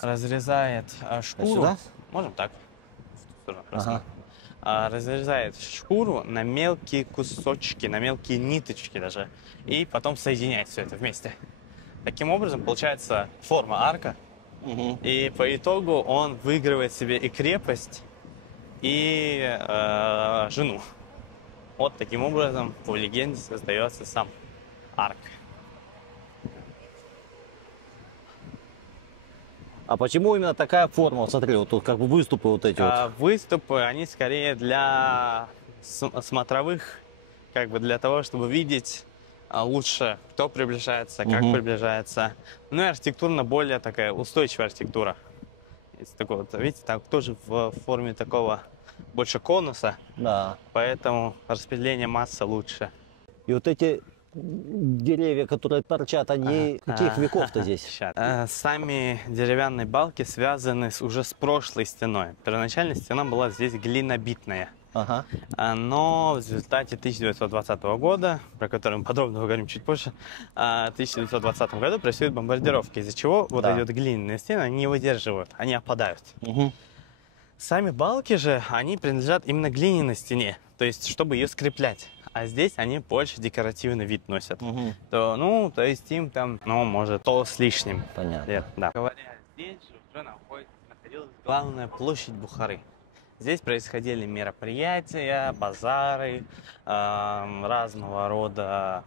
разрезает шкуру. Сюда? Можем так. Разрезает шкуру на мелкие кусочки, на мелкие ниточки даже. И потом соединяет все это вместе. Таким образом получается форма арка. И по итогу он выигрывает себе и крепость, и жену. Вот таким образом по легенде создается сам арк. А почему именно такая форма? Вот смотри, вот тут как бы выступы вот эти вот. Выступы, они скорее для смотровых, как бы для того, чтобы видеть лучше, кто приближается, как приближается. Ну и архитектурно более такая устойчивая архитектура. Такой вот, видите, там тоже в форме такого больше конуса. Да. Поэтому распределение массы лучше. И вот эти деревья, которые торчат, они каких веков-то здесь? Сами деревянные балки связаны уже с прошлой стеной. Первоначально стена была здесь глинобитная. Но в результате 1920 года, про который мы подробно поговорим чуть позже, в 1920 году происходят бомбардировки, из-за чего вот эти вот глиняные стены они не выдерживают, они опадают. Сами балки же, они принадлежат именно глиняной стене, то есть чтобы ее скреплять. А здесь они больше декоративный вид носят. То есть им там, может, 100 с лишним. Понятно. Лет, да. Говоря, здесь же уже находилась главная площадь Бухары. Здесь происходили мероприятия, базары, разного рода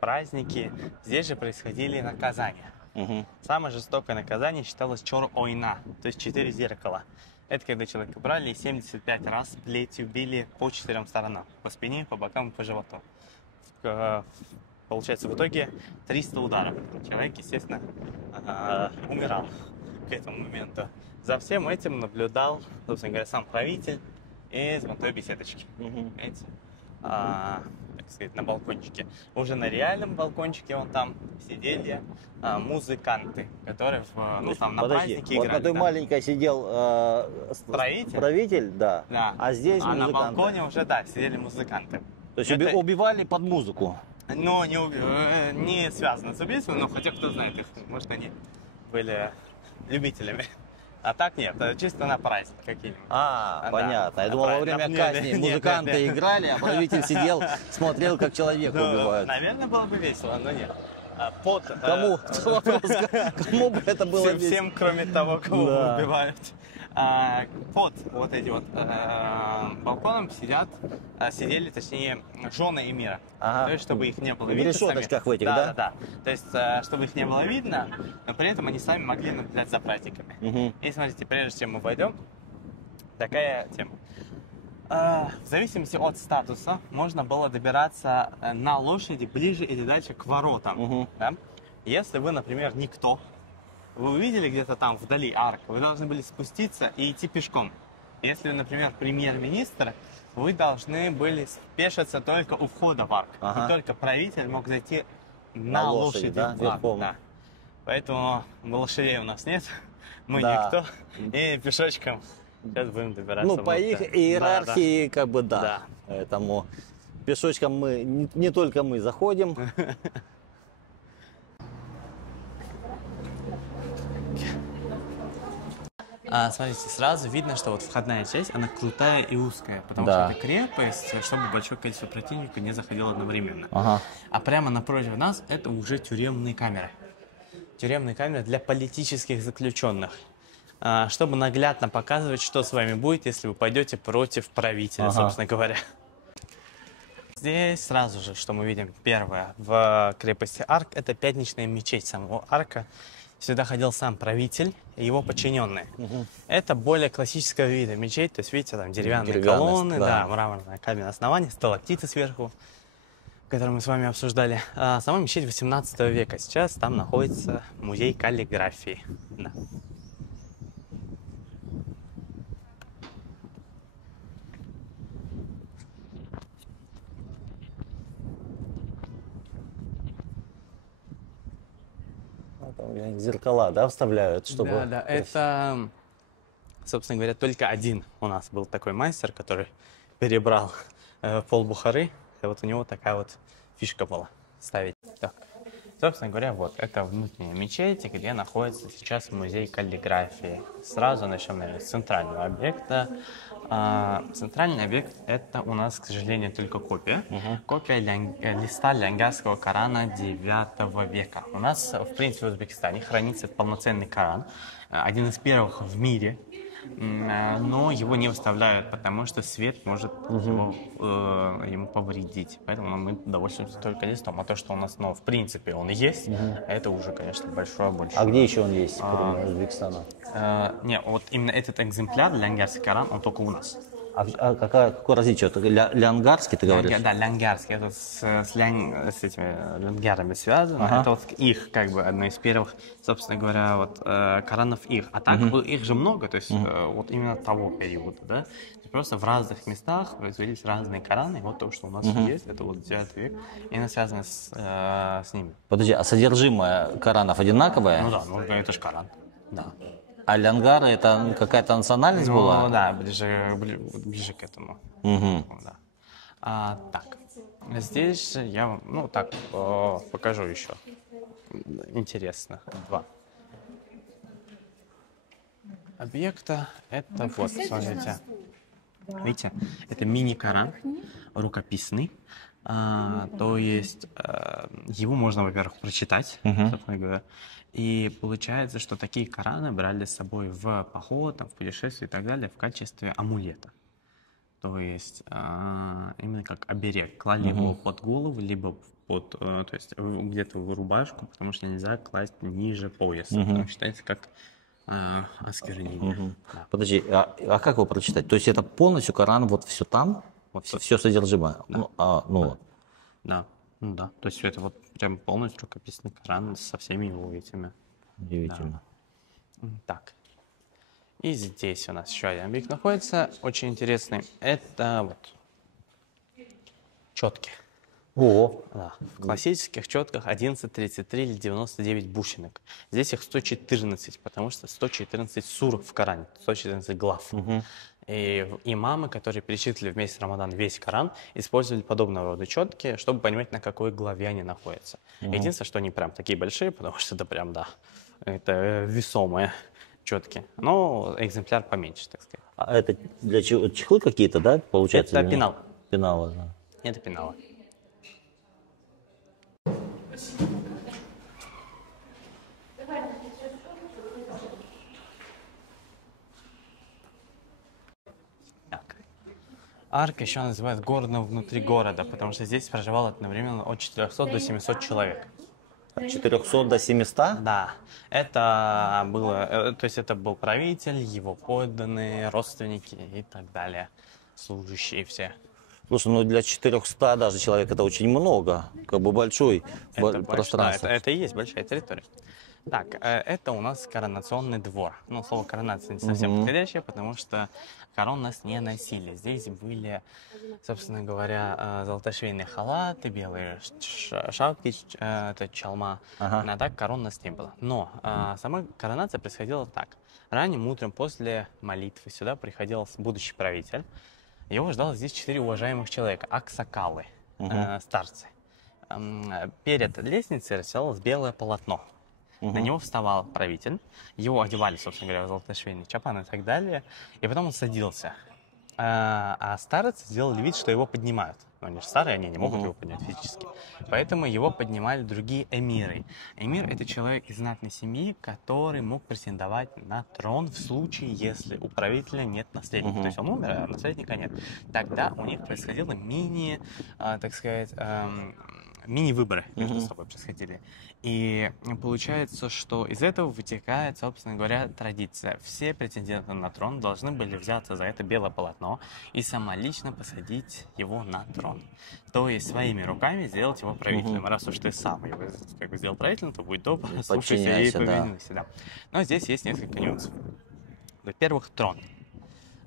праздники. Здесь же происходили наказания. Самое жестокое наказание считалось чор-ойна, то есть 4 зеркала. Это когда человека брали и 75 раз плетью били по 4 сторонам. По спине, по бокам и по животу. Получается, в итоге 300 ударов. Человек, естественно, умирал к этому моменту. За всем этим наблюдал, собственно говоря, сам правитель из вон той беседочки. так сказать, на балкончике. Уже на реальном балкончике вон там сидели музыканты, которые ну, там на Подожди, празднике вот играли. на той да. маленькой сидел Правитель? да. Да. А здесь на музыканты. балконе уже, да, сидели музыканты. То есть Это- убивали под музыку. Но не связано с убийством, но хотя кто знает их, может они были любителями. А так нет, это чисто на праздник какие-нибудь. А, Да. понятно. Я думал, во время Нет, казни нет, музыканты нет. играли, а правитель сидел, смотрел, как человека Ну, убивают. наверное, было бы весело, но нет. Кому? Вопрос, кому бы это было весело? Всем, кроме того, кого Да. убивают. Под вот этим вот балконом сидели, точнее, жены эмира. Ага. То есть, чтобы их не было В видно. решеточках сами. в этих, да? Да. То есть, чтобы их не было видно, но при этом они сами могли наблюдать за праздниками. Мгм. И смотрите, прежде чем мы войдем, такая тема. В зависимости от статуса можно было добираться на лошади ближе или дальше к воротам. Мгм. Да? Если вы, например, никто, вы увидели где-то там вдали арк, вы должны были спуститься и идти пешком. Если вы, например, премьер-министр, вы должны были спешиться только у входа в арк. Ага. И только правитель мог зайти На на лошади, лошади да, в арк. верхом. Да. Поэтому лошадей у нас нет, мы Да. никто, и пешочком сейчас будем добираться. Ну, в по арк. их Да, иерархии, как бы, да. Да. Поэтому пешочком мы, не только мы заходим. Смотрите, сразу видно, что вот входная часть, она крутая и узкая, потому Да. что это крепость, чтобы большое количество противников не заходило одновременно. Ага. А прямо напротив нас это уже тюремные камеры. Тюремные камеры для политических заключенных. Чтобы наглядно показывать, что с вами будет, если вы пойдете против правителя, Ага. собственно говоря. Здесь сразу же, что мы видим, первое, в крепости Арк, это пятничная мечеть самого Арка. Сюда ходил сам правитель и его подчиненные. Это более классического вида мечеть, то есть, видите, там деревянные Деревянная, колонны, да. да, мраморное каменное основание, сталактиты сверху, которые мы с вами обсуждали. Сама мечеть 18 века. Сейчас там находится музей каллиграфии. Да. Там зеркала, да, вставляют, чтобы... Да, это, собственно говоря, только один у нас был такой мастер, который перебрал пол Бухары. И вот у него такая вот фишка была ставить. Так. Собственно говоря, вот это внутренняя мечеть, где находится сейчас музей каллиграфии. Сразу начнем, наверное, с центрального объекта. Центральный объект — это у нас, к сожалению, только копия. Копия листа Лянгарского Корана 9 века. У нас, в принципе, в Узбекистане хранится полноценный Коран, один из первых в мире, но его не выставляют, потому что свет может ему повредить. Поэтому мы довольствуемся только листом. А то, что у нас, ну, в принципе, он есть, это уже, конечно, большое. А где еще он есть, кроме Узбекистана? Не, вот именно этот экземпляр, Лянгарский Коран, он только у нас. Какое различие? Лянгарский, ты говоришь? Да, лянгарский. Это с этими лянгарами связано. Ага. Это вот их, как бы, одно из первых, собственно говоря, вот Коранов их. А так их же много, то есть вот именно того периода, да. Просто в разных местах производились разные Кораны. И вот то, что у нас есть, это вот 9 век. И оно связано с ними. Подожди, а содержимое Коранов одинаковое? Ну да, ну это же Коран. Да. А лянгары это какая-то национальность Ну была? да, ближе к этому. Мгм. Да. Так, здесь же я вам, ну так, покажу еще. Интересно, два объекта. Это вот, смотрите. Видите, это мини-Коран, рукописный. То есть его можно, во-первых, прочитать, собственно говоря. И получается, что такие Кораны брали с собой в поход, там, в путешествие и так далее в качестве амулета. То есть именно как оберег. Клали его под голову, либо под, то есть где-то в рубашку, потому что нельзя класть ниже пояса. Потому что считается как осквернение. Да. Подожди, а как его прочитать? То есть это полностью Коран, вот все там, Вот все содержимое? Да. Ну, Да, ну да. То есть это вот прям полностью рукописный Коран со всеми его этими. удивительно. Так. И здесь у нас еще один объект находится, очень интересный. Это вот четки. О, Да. В классических четках 11, 33 или 99 бусинок. Здесь их 114, потому что 114 сур в Коране, 114 глав. И имамы, которые перечислили вместе с Рамадан весь Коран, использовали подобного рода четки, чтобы понимать, на какой главе они находятся. Единственное, что они прям такие большие, потому что это прям, да, это весомые четки. Но экземпляр поменьше, так сказать. а это для чего? Чехлы какие-то, да, получается? Это или нет? пенал. Пеналы, да. Это пеналы. Так. Арк еще называют городом внутри города, потому что здесь проживало одновременно от 400 до 700 человек. От 400 до 700? Да, это было, то есть это был правитель, его подданные, родственники и так далее, служащие все. Слушай, ну для 400 даже человек это очень много, как бы большой Это пространство. это и есть большая территория. Так, это у нас коронационный двор. Ну, слово коронация не совсем подходящее, потому что корон у нас не носили. Здесь были, собственно говоря, золотошвейные халаты, белые шапки, это чалма. А так корон у нас не было. Но сама коронация происходила так. Ранним утром после молитвы сюда приходил будущий правитель. Его ждало здесь 4 уважаемых человека, аксакалы, старцы. Перед лестницей расстилалось белое полотно. На него вставал правитель, его одевали, собственно говоря, в золотошвейный чапан и так далее, и потом он садился. А старцы сделали вид, что его поднимают. Но они же старые, они не могут его поднять физически. Поэтому его поднимали другие эмиры. Эмир – это человек из знатной семьи, который мог претендовать на трон в случае, если у правителя нет наследника. То есть он умер, а наследника нет. Тогда у них происходило так сказать, мини-выборы между собой происходили. И получается, что из этого вытекает, собственно говоря, традиция. Все претенденты на трон должны были взяться за это белое полотно и самолично посадить его на трон. То есть своими руками сделать его правителем. Раз уж ты сам его как бы сделал правителем, то будь добр, слушайся и повинуйся. Да. Но здесь есть несколько нюансов. Во-первых, трон.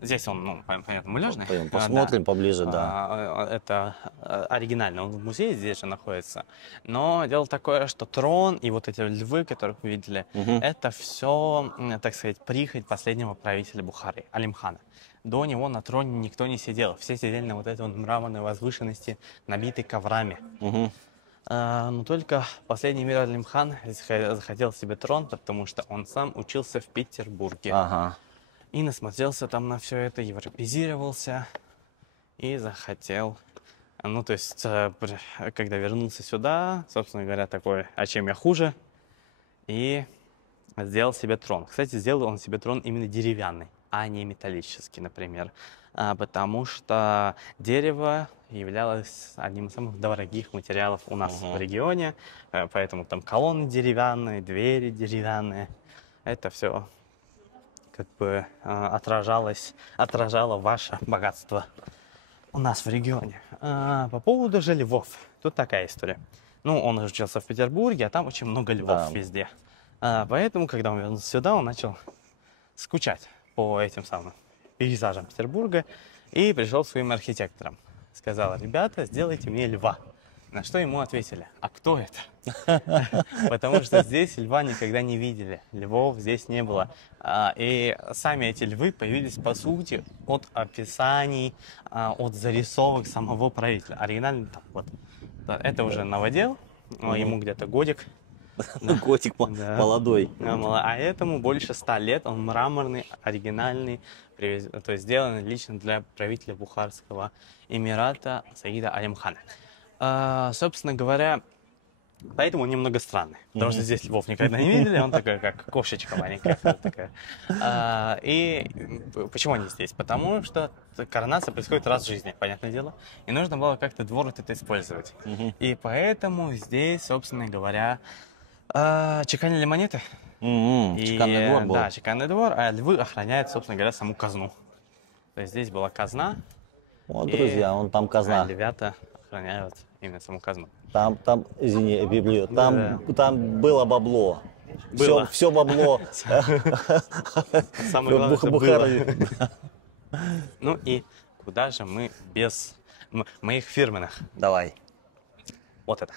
Здесь он, ну, понятно, муляжный. Посмотрим поближе, да. Это оригинально, он в музее здесь же находится. Но дело такое, что трон и вот эти львы, которых вы видели, это все, так сказать, прихоть последнего правителя Бухары, Алимхана. До него на троне никто не сидел. Все сидели на вот этой вот мраморной возвышенности, набитой коврами. Но только последний эмир Алимхан захотел себе трон, потому что он сам учился в Петербурге. И насмотрелся там на все это, европезировался и захотел. Ну, то есть, когда вернулся сюда, собственно говоря, такой, а чем я хуже? И сделал себе трон. Кстати, сделал он себе трон именно деревянный, а не металлический, например. Потому что дерево являлось одним из самых дорогих материалов у нас в регионе. Поэтому там колонны деревянные, двери деревянные. Это все как бы отражало ваше богатство у нас в регионе. По поводу же львов. Тут такая история. Ну, он учился в Петербурге, а там очень много львов везде. Поэтому, когда он вернулся сюда, он начал скучать по этим самым пейзажам Петербурга и пришел к своим архитекторам. Сказал: ребята, сделайте мне льва. На что ему ответили: а кто это? Потому что здесь льва никогда не видели, львов здесь не было. И сами эти львы появились, по сути, от описаний, от зарисовок самого правителя. Оригинально там, вот. Это уже новодел, ему где-то годик. Котик молодой. А этому больше 100 лет, он мраморный, оригинальный, то есть сделан лично для правителя Бухарского эмирата Саида Алимхана. Собственно говоря, поэтому он немного странный, потому что здесь львов никогда не видели, он такой, как кошечка маленькая такая. И почему они здесь? Потому что коронация происходит раз в жизни, понятное дело, и нужно было как-то двор вот это использовать. И поэтому здесь, собственно говоря, чеканили монеты. Чеканный двор был. Да, чеканный двор, а львы охраняют, собственно говоря, саму казну. То есть здесь была казна. Вот, друзья, он там казна. Львята охраняют именно саму казну. Там, извини, я перебью, там было бабло. Было. Все бабло. Самое главное, что было. Ну и куда же мы без моих фирменных. Давай. Вот это.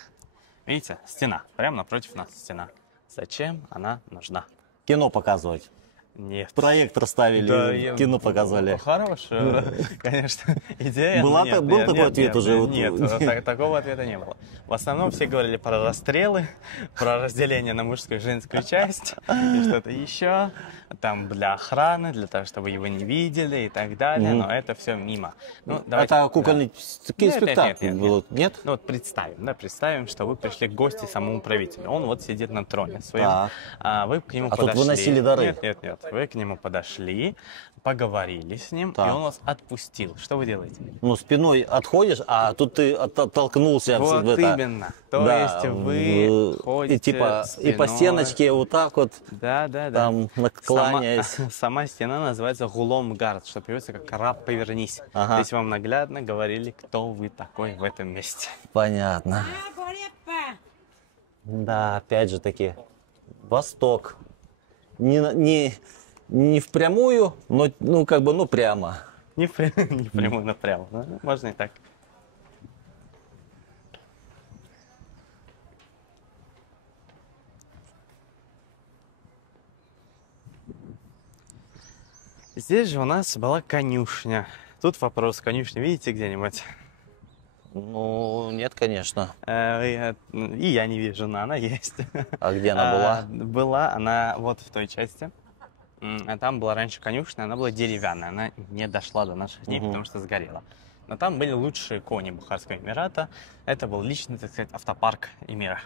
Видите, стена. Прямо напротив нас стена. Зачем она нужна? Кино показывать. Нет. Проектор ставили, кино показали. Хорошая, конечно, идея. Был такой ответ уже? Нет, такого ответа не было. В основном все говорили про расстрелы, про разделение на мужскую и женскую часть, и что-то еще. Там для охраны, для того, чтобы его не видели и так далее. Но это все мимо. Ну, давайте, Это кукольный спектакль нет, был, нет? Ну вот представим, что вы пришли в гости к самому правителю. Он вот сидит на троне своем. Так. А вы к нему А подошли. тут выносили дары? Нет. Вы к нему подошли, поговорили с ним, Так. и он вас отпустил. Что вы делаете? Ну, спиной отходишь, а тут ты оттолкнулся. Вот в это. именно. То Да, есть вы ходите и типа и по спиной. стеночке вот так вот, Да. там наклоняясь. Сама стена называется гулом гард, что переводится как раб повернись. Ага. То есть вам наглядно говорили, кто вы такой в этом месте. Понятно. Да, опять же таки, Восток. Не впрямую, но ну как бы, ну прямо. Не прямо напрямо. Ну, можно и так. Здесь же у нас была конюшня. Тут вопрос, конюшни видите где-нибудь? Ну, нет, конечно. И я не вижу, но она есть. А где она была? Была она вот в той части. Там была раньше конюшня, она была деревянная. Она не дошла до наших дней, потому что сгорела. Но там были лучшие кони Бухарского Эмирата. Это был личный, так сказать, автопарк эмира.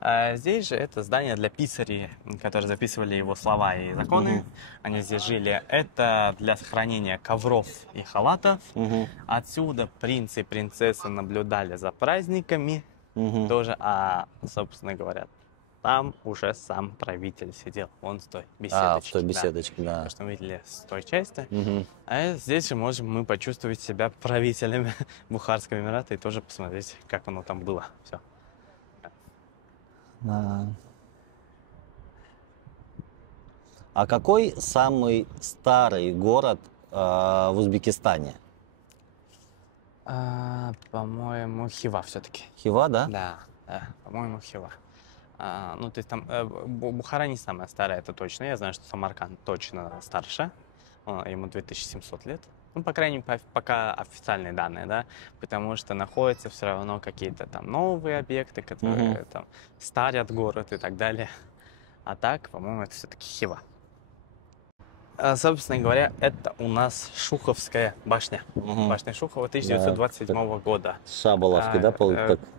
А здесь же это здание для писарей, которые записывали его слова и законы. Они здесь жили. Это для сохранения ковров и халатов. Отсюда принцы и принцессы наблюдали за праздниками тоже. А, собственно говоря, там уже сам правитель сидел. Вон с той беседочке. В той беседочке, да. То, что мы видели с той части. А здесь же можем мы почувствовать себя правителями Бухарского Эмирата и тоже посмотреть, как оно там было. Все. А какой самый старый город в Узбекистане? По-моему, Хива все-таки. Хива, да? Да, по-моему, Хива. Ну, то есть там Бухара не самая старая, это точно. Я знаю, что Самарканд точно старше. Ему 2700 лет. Ну, по крайней мере, пока официальные данные, да, потому что находятся все равно какие-то там новые объекты, которые там старят город и так далее. А так, по-моему, это все-таки Хива. Собственно говоря, это у нас Шуховская башня. Башня Шухова 1927 года. С Шабаловкой, да?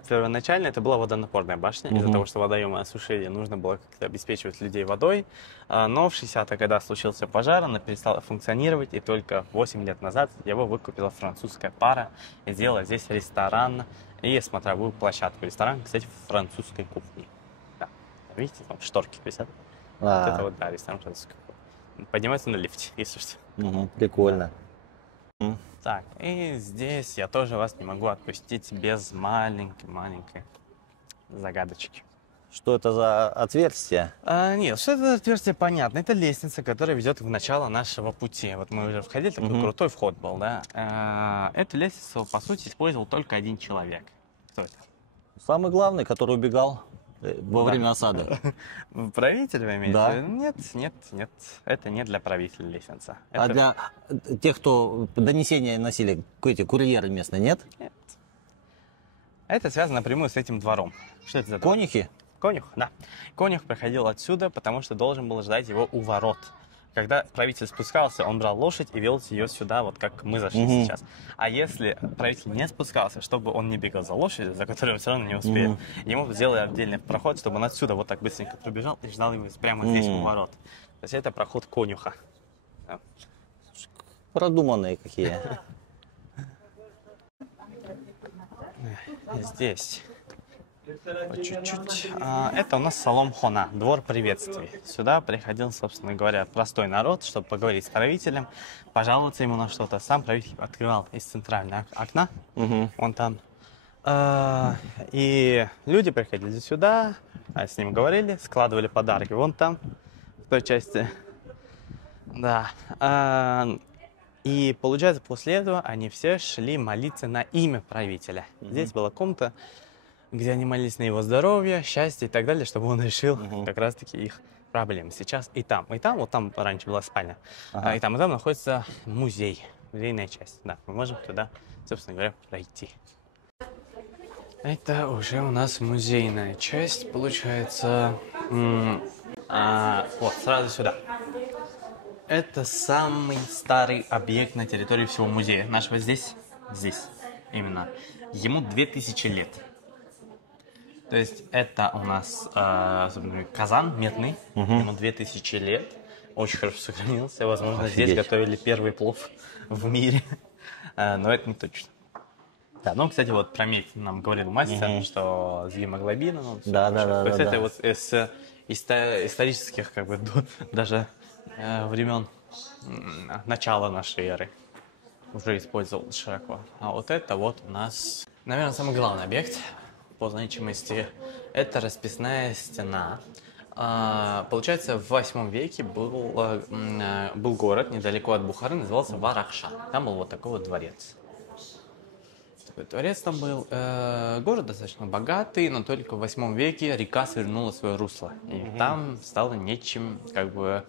Первоначально это была водонапорная башня. Из-за того, что водоемы осушили, нужно было как-то обеспечивать людей водой. Но в 60-х годах случился пожар, она перестала функционировать, и только 8 лет назад его выкупила французская пара и сделала здесь ресторан и смотровую площадку. Ресторан, кстати, французской кухни. Да. Видите, там шторки висят. Вот это вот, да, ресторан французской кухни. Поднимается на лифте, если что. Прикольно. Так, и здесь я тоже вас не могу отпустить без маленькой загадочки. Что это за отверстие? Нет, что это за отверстие, понятно. Это лестница, которая ведет в начало нашего пути. Вот мы уже входили, такой крутой вход был, да. Эту лестницу, по сути, использовал только один человек. Кто это? Самый главный, который убегал во время осады. Правитель вы имеете? Да. Нет. Это не для правителя лестница. А для тех, кто донесения носили, эти курьеры местные, нет? Нет. Это связано напрямую с этим двором. Что это за двор? Конюхи? Конюх, да. Конюх приходил отсюда, потому что должен был ждать его у ворот. Когда правитель спускался, он брал лошадь и вел ее сюда, вот как мы зашли сейчас. А если правитель не спускался, чтобы он не бегал за лошадью, за которой он все равно не успеет, ему сделали отдельный проход, чтобы он отсюда вот так быстренько пробежал и ждал его прямо здесь у ворот. То есть это проход конюха. Да. Продуманные какие. Здесь по чуть-чуть. Это у нас Салом Хона, двор приветствий. Сюда приходил, собственно говоря, простой народ, чтобы поговорить с правителем, пожаловаться ему на что-то. Сам правитель открывал из центрального окна, он там. И люди приходили сюда, с ним говорили, складывали подарки вон там, в той части. Да. И получается, после этого они все шли молиться на имя правителя. Здесь была комната, где они молились на его здоровье, счастье и так далее, чтобы он решил как раз-таки их проблемы. Сейчас и там, вот там раньше была спальня, и там находится музей, музейная часть. Да, мы можем туда, собственно говоря, пройти. Это уже у нас музейная часть, получается. Вот, сразу сюда. Это самый старый объект на территории всего музея. Нашего здесь именно. Ему 2000 лет. То есть это у нас казан медный, ему 2000 лет. Очень хорошо сохранился. Возможно, здесь готовили первый плов в мире. Но это не точно. Да, ну, кстати, вот про медь нам говорил мастер, что с гемоглобином. Да. То есть это вот из исторических, как бы, даже времен начала нашей эры уже использовалось широко. А вот это вот у нас, наверное, самый главный объект по значимости. Это расписная стена. Получается, в 8 веке был город недалеко от Бухары, назывался Варахша. Там был вот такой вот дворец. Дворец там был. Город достаточно богатый, но только в 8 веке река свернула свое русло. И там стало нечем, как бы,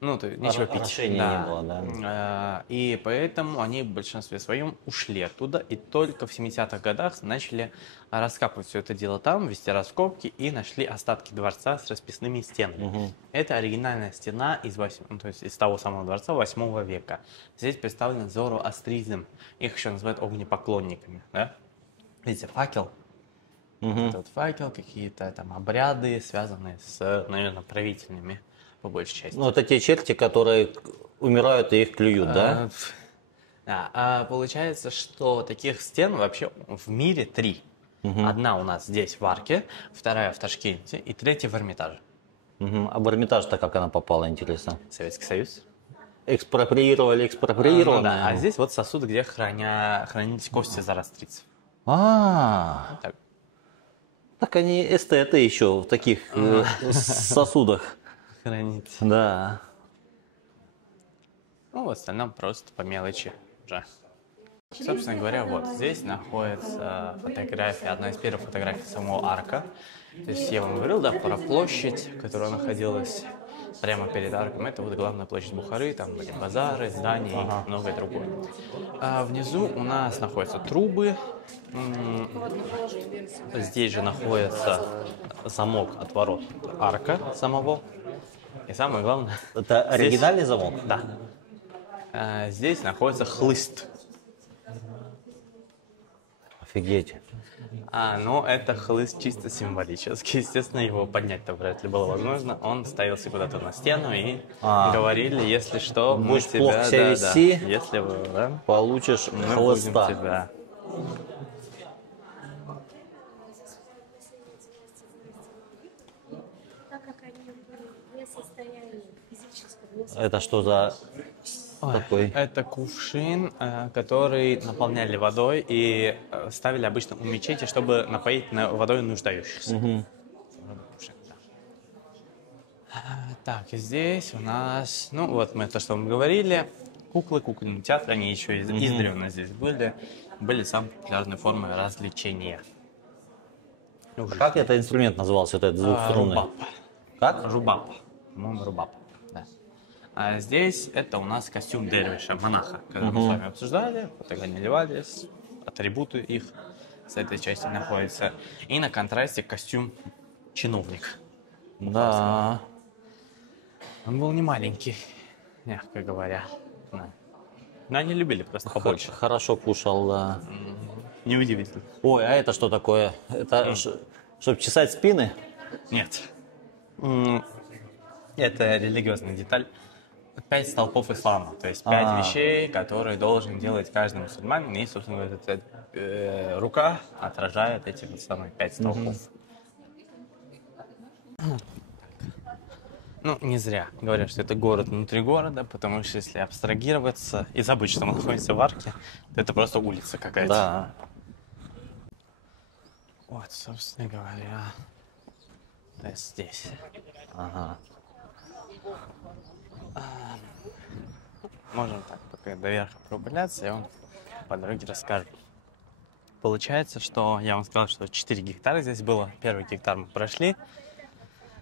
нечего пить. Не было, да. И поэтому они в большинстве своем ушли оттуда, и только в 70-х годах начали раскапывать все это дело там, вести раскопки, и нашли остатки дворца с расписными стенами. Это оригинальная стена из того самого дворца 8 века. Здесь представлен зороастризм. Их еще называют огнепоклонниками. Да? Видите, факел. Это вот факел, какие-то там обряды, связанные с, наверное, правительными, по большей части. Ну, это те черти, которые умирают и их клюют, да? Да. Получается, что таких стен вообще в мире 3. Одна у нас здесь, в Арке, вторая в Ташкенте и третья в Эрмитаже. А в Эрмитаж-то как она попала, интересно? Советский Союз. Экспроприировали. Да. А здесь вот сосуд, где хранились кости зороастрийцев. Так они эстеты еще в таких сосудах. Хранить. Да. Ну, в остальном просто по мелочи уже. Собственно говоря, вот здесь находится фотография, одна из первых фотографий самого арка. То есть я вам говорил, да, про площадь, которая находилась прямо перед арком. Это вот главная площадь Бухары, там были базары, здания и многое другое. А внизу у нас находятся трубы. Здесь же находится замок от ворот арка самого. И самое главное... Это оригинальный замок? Да. Здесь находится хлыст. Офигеть. Но это хлыст чисто символический. Естественно, его поднять-то вряд ли было возможно. Он ставился куда-то на стену и говорили, если что, мы будешь тебя... плохо себя вести, если вы, получишь хлыста. Тебя... Это что за такой? Это кувшин, который наполняли водой и ставили обычно у мечети, чтобы напоить водой нуждающихся. Так, и здесь у нас, ну вот мы то, что мы говорили, куклы, кукольный театр, они еще издревле здесь были самой популярной формой развлечения. Как этот инструмент назывался, этот двухструнный? Рубаб. Как? Рубаб. По-моему, рубаб. Да. А здесь это у нас костюм дервиша, монаха, который мы с вами обсуждали, фотографии наливались, атрибуты их с этой части находятся. И на контрасте костюм чиновник. Да. Он был не маленький, мягко говоря. Да. Но они любили просто побольше. Хорошо кушал, да. Неудивительно. Ой, а это что такое? Это чтобы чесать спины? Нет. Это религиозная деталь. 5 столпов ислама, то есть 5 вещей, которые должен делать каждый мусульманин. И, собственно говоря, эта рука отражает эти вот самые 5 столпов. Ну, не зря говорят, что это город внутри города, потому что если абстрагироваться и забыть, что мы находимся в арке, то это просто улица какая-то. Да. Вот, собственно говоря, да, здесь. Ага. можем так пока до верха прогуляться, я вам по дороге расскажу. Получается, что я вам сказал, что 4 гектара здесь было. Первый гектар мы прошли.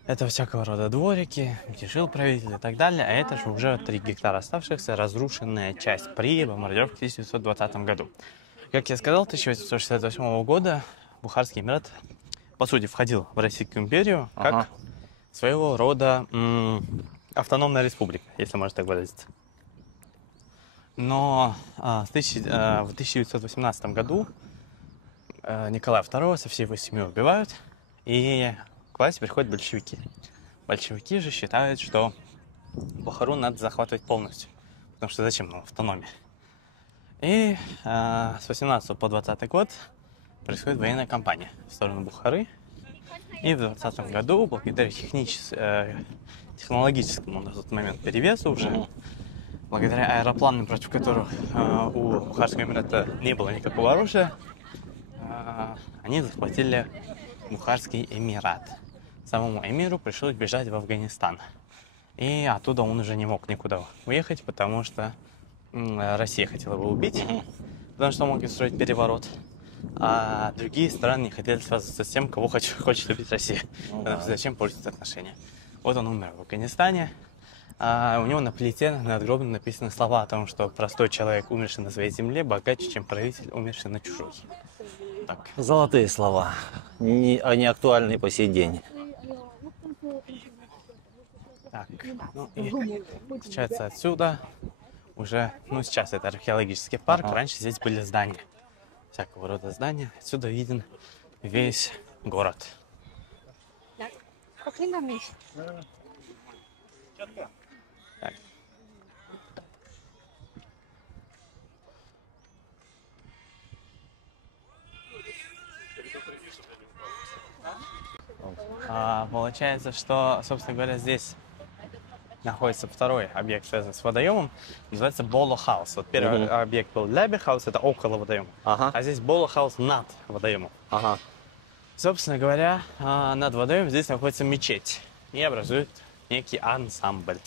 Это всякого рода дворики, где жил правитель и так далее. А это же уже 3 гектара оставшихся, разрушенная часть при бомбардировке в 1920 году. Как я сказал, 1868 года Бухарский Эмират, по сути, входил в Российскую империю как своего рода автономная республика, если можно так выразиться. Но в 1918 году Николая II со всей его семьей убивают, и к власти приходят большевики. Большевики же считают, что Бухару надо захватывать полностью, потому что зачем нам автономия? И с 18 по 20 год происходит военная кампания в сторону Бухары. И в 20 году, благодаря технологическому на тот момент перевесу уже, благодаря аэропланам, против которых у Бухарского Эмирата не было никакого оружия, они захватили Бухарский Эмират. Самому эмиру пришлось бежать в Афганистан. И оттуда он уже не мог никуда уехать, потому что Россия хотела его убить, потому что мог устроить переворот. А другие страны не хотели связываться с тем, кого хочет любить Россия. Потому что зачем портить отношения. Вот он умер в Афганистане. А у него на плите надгробно написаны слова о том, что простой человек, умерший на своей земле, богаче, чем правитель, умерший на чужой. Так. Золотые слова. Они актуальны по сей день. Так, ну и получается отсюда уже, ну сейчас это археологический парк, раньше здесь были здания. Всякого рода здания. Отсюда виден весь город. Так. Получается, что, собственно говоря, здесь находится второй объект, связанный с водоемом, называется Боло Хаус. Вот первый объект был Ляби Хаус, это около водоема, а здесь Боло Хаус над водоемом. Собственно говоря, над водоемом здесь находится мечеть и образует некий ансамбль.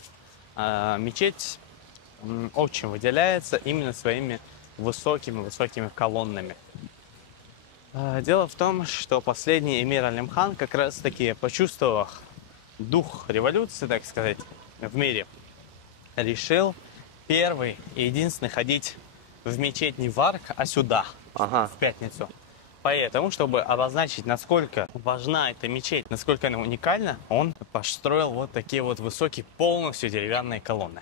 Мечеть очень выделяется именно своими высокими колоннами. Дело в том, что последний эмир Алим-хан как раз таки, почувствовав дух революции, так сказать, в мире, решил первый и единственный ходить в мечеть не в Арк, а сюда, в пятницу. Поэтому, чтобы обозначить, насколько важна эта мечеть, насколько она уникальна, он построил вот такие вот высокие, полностью деревянные колонны.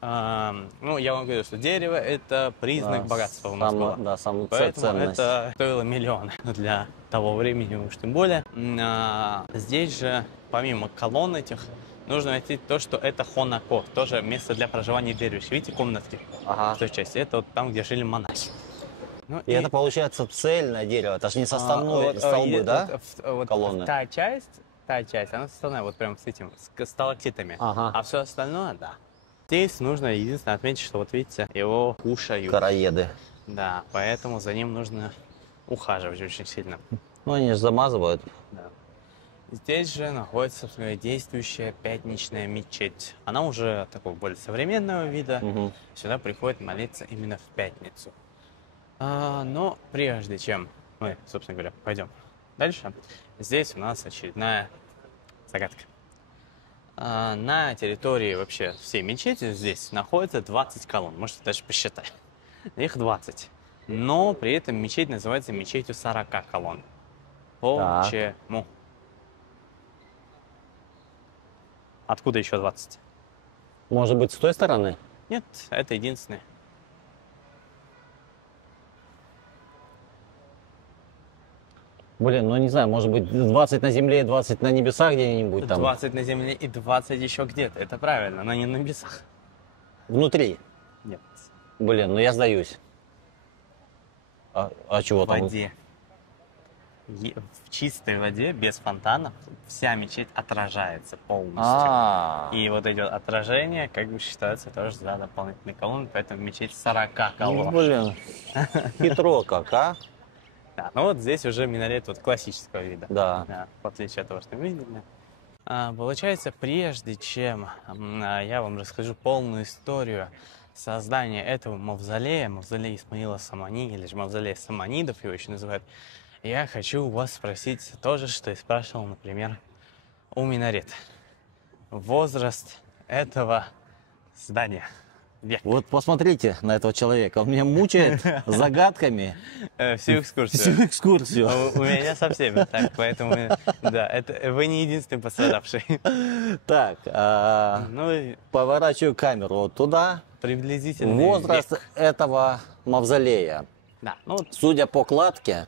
Ну, я вам говорю, что дерево – это признак богатства у нас было. Да, самая Поэтому ценность. это стоило миллионы для того времени, уж тем более. Здесь же, помимо колонн этих, нужно найти то, что это хонако, тоже место для проживания дервиш. Видите, комнатки в той части? Это вот там, где жили монахи. Ну, и это получается цельное дерево, это же не составные столбы, да? Колонны. Та часть, она составная, вот прям с этим, с сталактитами. А все остальное, да. Здесь нужно единственное отметить, что вот видите, его кушают. Короеды. Да, поэтому за ним нужно ухаживать очень сильно. Ну, они же замазывают. Да. Здесь же находится, собственно говоря, действующая пятничная мечеть. Она уже такого более современного вида. Сюда приходят молиться именно в пятницу. Но прежде чем мы, собственно говоря, пойдем дальше, здесь у нас очередная загадка. На территории вообще всей мечети здесь находится 20 колонн, можете даже посчитать. Их 20. Но при этом мечеть называется мечетью 40 колонн. Почему? Откуда еще 20? Может быть, с той стороны? Нет, это единственное. Блин, ну не знаю, может быть 20 на земле и 20 на небесах где-нибудь там? 20 на земле и 20 еще где-то, это правильно, но не на небесах. Внутри? Нет. Блин, ну я сдаюсь. А чего там? В воде. В чистой воде, без фонтанов, вся мечеть отражается полностью. И вот идет отражение, как бы считается тоже за дополнительные колонны, поэтому мечеть 40 колонн. Ну, блин, хитро как, а? Да, ну вот здесь уже минарет вот классического вида. Да. В отличие от того, что мы видели. Получается, прежде чем я вам расскажу полную историю создания этого мавзолея, мавзолея Исмаила Самани, или же мавзолея Саманидов его еще называют, я хочу у вас спросить то же, что и спрашивал, например, у Минарет. Возраст этого здания. Век. Вот посмотрите на этого человека, он меня мучает загадками Всю экскурсию. всю экскурсию. У меня со всеми так, поэтому, да, это вы не единственный пострадавший. Так, Ну, и поворачиваю камеру вот туда. приблизительно Возраст век. этого мавзолея, Да, ну, вот судя по кладке,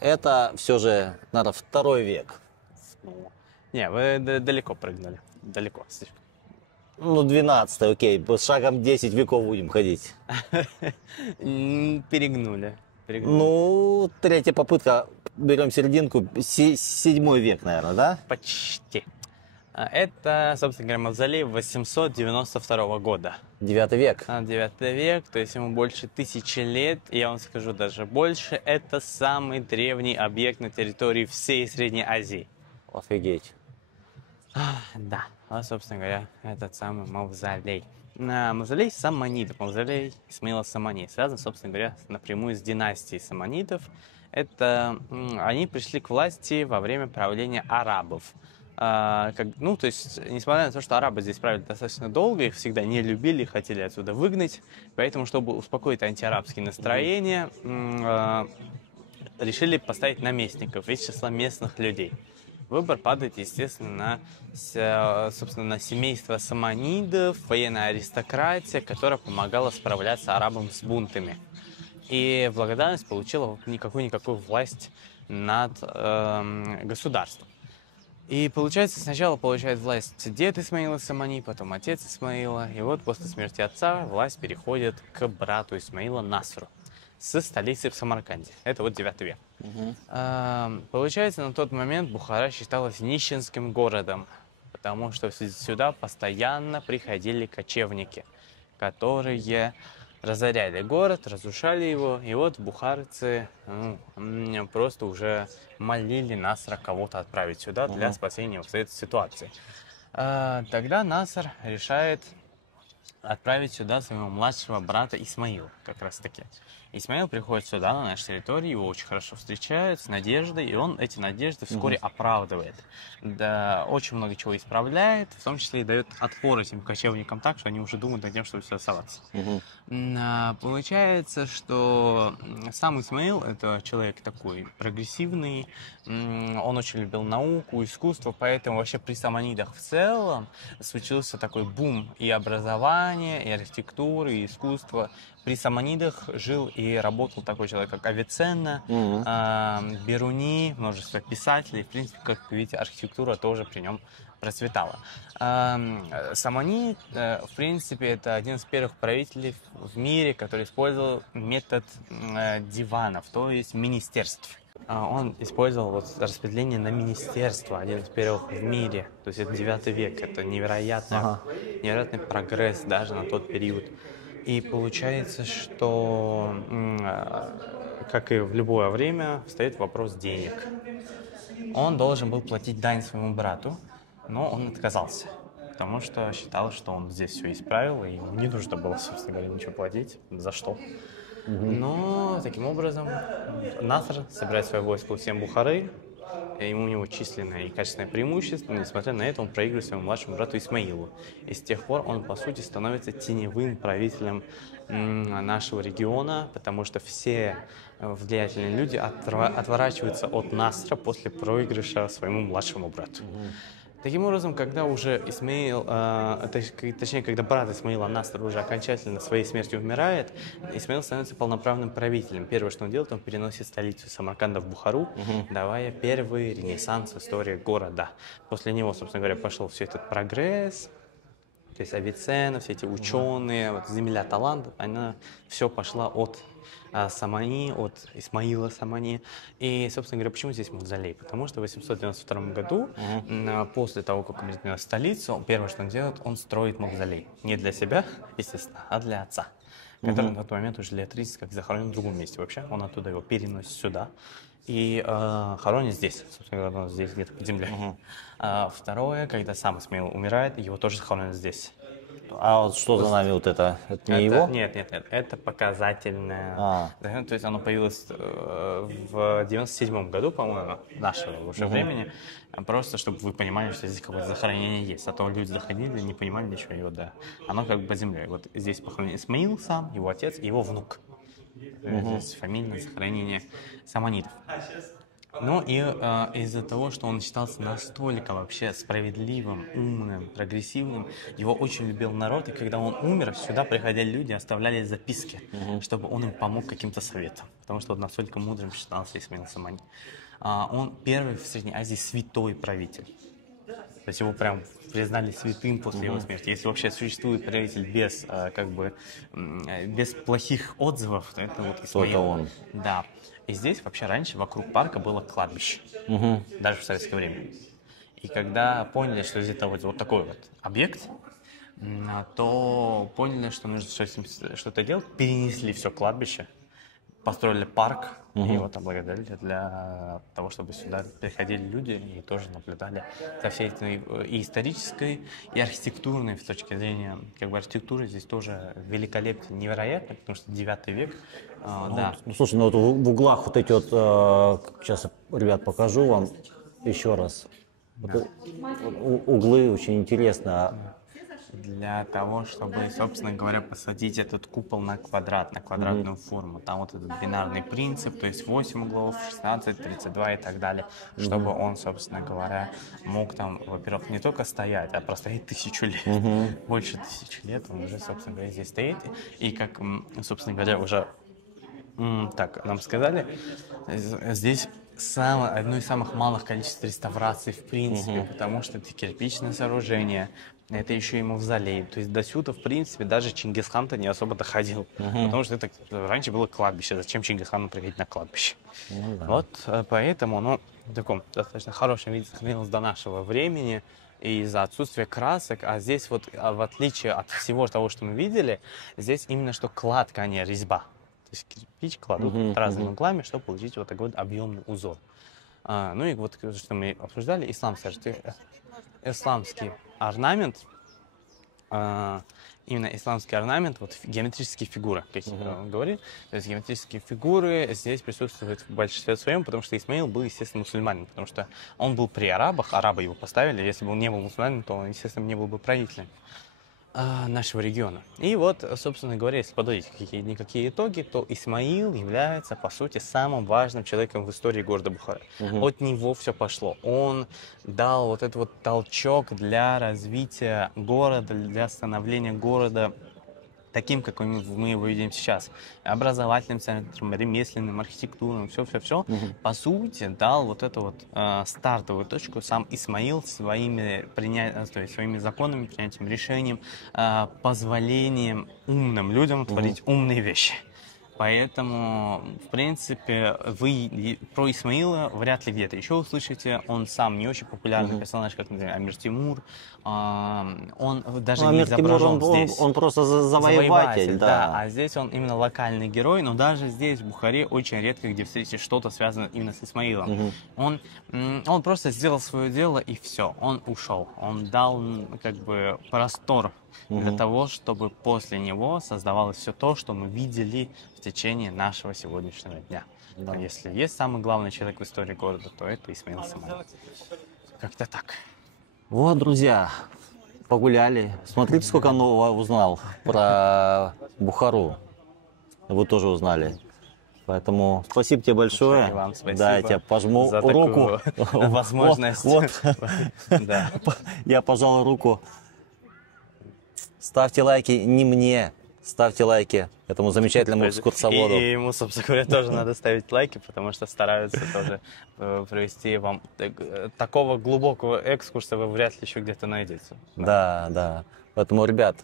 это все же, наверное, 2 век. не, вы далеко прыгнули. Далеко. Ну, 12, окей, с шагом 10 веков будем ходить. Перегнули. Ну, 3-я попытка, берем серединку, 7 век, наверное, да? Почти. Это, собственно говоря, мавзолей 892 года. 9 век. 9 век, то есть ему больше 1000 лет, и я вам скажу даже больше, это самый древний объект на территории всей Средней Азии. Офигеть. Да, вот, собственно говоря, этот самый мавзолей. Мавзолей Саманидов, мавзолей Исмаила Самани, связан, собственно говоря, напрямую с династией Саманидов. Это они пришли к власти во время правления арабов. Ну, то есть, несмотря на то, что арабы здесь правили достаточно долго, их всегда не любили, хотели отсюда выгнать, поэтому, чтобы успокоить антиарабские настроения, решили поставить наместников из числа местных людей. Выбор падает, естественно, собственно, на семейство саманидов, военная аристократия, которая помогала справляться арабам с бунтами. И в благодарность получила никакую-никакую власть над государством. И получается, сначала получает власть дед Исмаила Самани, потом отец Исмаила. И вот после смерти отца власть переходит к брату Исмаила Насру с столицей в Самарканде. Это вот 9 век. Получается, на тот момент Бухара считалась нищенским городом, потому что сюда постоянно приходили кочевники, которые разоряли город, разрушали его. И вот бухарцы просто уже молили Насра кого-то отправить сюда для спасения вот этой ситуации. Тогда Наср решает отправить сюда своего младшего брата Исмаила, как раз таки. Исмаил приходит сюда, на нашу территорию, его очень хорошо встречают, с надеждой, и он эти надежды вскоре оправдывает. Да, очень много чего исправляет, в том числе и дает отпор этим кочевникам так, что они уже думают над тем, чтобы все оставаться. Получается, что сам Исмаил – это человек такой прогрессивный, он очень любил науку, искусство, поэтому вообще при саманидах в целом случился такой бум и образования, и архитектуры, и искусства. При саманидах жил и работал такой человек, как Авиценна, Беруни, множество писателей. В принципе, как видите, архитектура тоже при нем процветала. Самани, в принципе, это один из первых правителей в мире, который использовал метод диванов, то есть министерств. Он использовал вот распределение на министерство, один из первых в мире. То есть это 9 век, это невероятный прогресс даже на тот период. И получается, что, как и в любое время, встает вопрос денег. Он должен был платить дань своему брату, но он отказался, потому что считал, что он здесь все исправил, и ему не нужно было, собственно говоря, ничего платить. За что? Но таким образом Наср собирает свое войско у всем Бухары, и у него численное и качественное преимущество, но несмотря на это он проигрывает своему младшему брату Исмаилу. И с тех пор он, по сути, становится теневым правителем нашего региона, потому что все влиятельные люди отворачиваются от Насра после проигрыша своему младшему брату. Таким образом, когда уже Исмаил, точнее, когда брат Исмаила Наср уже окончательно своей смертью умирает, Исмаил становится полноправным правителем. Первое, что он делает, он переносит столицу Самарканда в Бухару, давая первый ренессанс в истории города. После него, собственно говоря, пошел все этот прогресс, то есть Авиценна, все эти ученые, вот земля талантов, она все пошла от Самани, от Исмаила Самани. И, собственно говоря, почему здесь мавзолей? Потому что в 892 году, после того, как он изменил столицу, первое, что он делает, он строит мавзолей. Не для себя, естественно, а для отца, который на тот момент уже лет 30 как захоронен в другом месте. Вообще, он оттуда его переносит сюда и хоронит здесь, собственно говоря, здесь где-то под землей. Второе, когда сам Исмаил умирает, его тоже хоронят здесь. А вот что за нами вот это? Это не его? Нет, это показательное. А. То есть оно появилось в 97 году, по-моему, нашего уже времени. Просто чтобы вы понимали, что здесь какое-то захоронение есть. А то люди заходили, не понимали ничего, и вот да. Оно как бы под землей. Вот здесь похоронен Исмаил сам, его отец и его внук. Здесь фамильное захоронение саманидов. Ну и из-за того, что он считался настолько вообще справедливым, умным, прогрессивным, его очень любил народ, и когда он умер, сюда приходили люди, оставляли записки, чтобы он им помог каким-то советом, потому что он настолько мудрым считался Исмаил Самани. Он первый в Средней Азии святой правитель. То есть его прям признали святым после его смерти. Если вообще существует правитель без, без плохих отзывов, то это вот Исмаил. Это он. Да. И здесь вообще раньше вокруг парка было кладбище. Даже в советское время. И когда поняли, что здесь вот такой вот объект, то поняли, что нужно что-то делать, перенесли все кладбище, построили парк, и его там облагодетельили для того, чтобы сюда приходили люди и тоже наблюдали за всей этой и исторической, и архитектурной, с точки зрения как бы архитектуры здесь тоже великолепно, невероятно, потому что 9 век, да. Ну, слушай, ну вот в углах вот эти вот, сейчас, ребят, покажу вам еще раз. Вот углы очень интересно. Для того, чтобы, собственно говоря, посадить этот купол на квадрат, на квадратную форму. Там вот этот бинарный принцип, то есть 8 углов, 16, 32 и так далее, чтобы он, собственно говоря, мог там, во-первых, не только стоять, а простоять 1000 лет. Больше 1000 лет он уже, собственно говоря, здесь стоит. И как, собственно говоря, уже так нам сказали, здесь одно из самых малых количеств реставраций в принципе, потому что это кирпичное сооружение, это еще и мавзолей. То есть до сюда, в принципе, даже Чингисхан-то не особо доходил. Потому что это раньше было кладбище. Зачем Чингисхану приходить на кладбище? Вот поэтому оно в таком достаточно хорошем виде сохранилось до нашего времени. И из-за отсутствия красок, а здесь вот, в отличие от всего того, что мы видели, здесь именно что кладка, а не резьба. То есть кирпич кладут разными углами, чтобы получить вот такой вот объемный узор. Ну и вот что мы обсуждали, исламский орнамент, именно исламский орнамент, вот геометрические фигуры, как я говорил. То есть геометрические фигуры здесь присутствуют в большинстве своем, потому что Исмаил был, естественно, мусульманин, потому что он был при арабах, арабы его поставили, если бы он не был мусульманином, то он, естественно, не был бы правителем нашего региона. И вот, собственно говоря, если подводить какие итоги, то Исмаил является, по сути, самым важным человеком в истории города Бухара. От него все пошло. Он дал вот этот вот толчок для развития города, для становления города таким, какой мы его видим сейчас. Образовательным центром, ремесленным, архитектурным, все. По сути, дал вот эту вот стартовую точку сам Исмаил своими законами, принятием решением, позволением умным людям творить умные вещи. Поэтому, в принципе, вы про Исмаила вряд ли где-то еще услышите. Он сам не очень популярный персонаж, как, например, Амир Тимур. Он даже не изображен здесь. Он просто завоеватель, да. А здесь он именно локальный герой, но даже здесь, в Бухаре, очень редко где встретите что-то связанное именно с Исмаилом. Он просто сделал свое дело и все. Он ушел. Он дал как бы простор для того, чтобы после него создавалось все то, что мы видели в течение нашего сегодняшнего дня. Да. Если есть самый главный человек в истории города, то это Исмаил Самани. Как-то так. Вот, друзья, погуляли. Смотрите, сколько нового узнал про Бухару. Вы тоже узнали. Поэтому спасибо тебе большое. И вам спасибо. Да, я тебя пожму за руку. Возможность. Вот. Да. Я пожал руку. Ставьте лайки не мне, ставьте лайки этому замечательному экскурсоводу. И ему, собственно говоря, тоже надо ставить лайки, потому что стараются тоже провести вам такого глубокого экскурса, вы вряд ли еще где-то найдете. Да. Поэтому, ребят,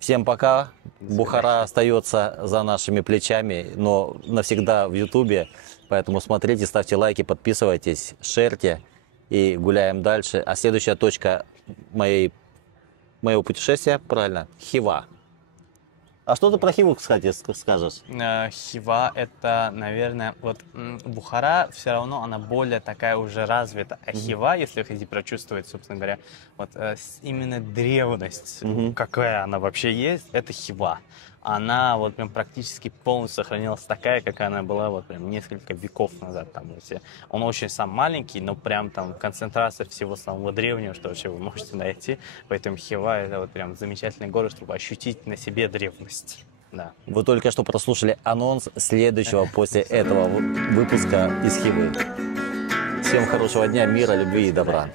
всем пока. Бухара остается за нашими плечами, но навсегда в Ютубе. Поэтому смотрите, ставьте лайки, подписывайтесь, шерьте и гуляем дальше. А следующая точка моего путешествия, правильно, Хива. А что ты про Хиву, кстати, скажешь? Хива это, наверное, вот Бухара все равно она более такая уже развита. А Хива, если вы хотите прочувствовать, собственно говоря, вот именно древность, какая она вообще есть, это Хива. Она вот прям практически полностью сохранилась такая, какая она была вот прям несколько веков назад. Там, он очень сам маленький, но прям там концентрация всего самого древнего, что вообще вы можете найти. Поэтому Хива это вот прям замечательный город, чтобы ощутить на себе древность. Да. Вы только что прослушали анонс следующего после этого выпуска из Хивы. Всем хорошего дня, мира, любви и добра.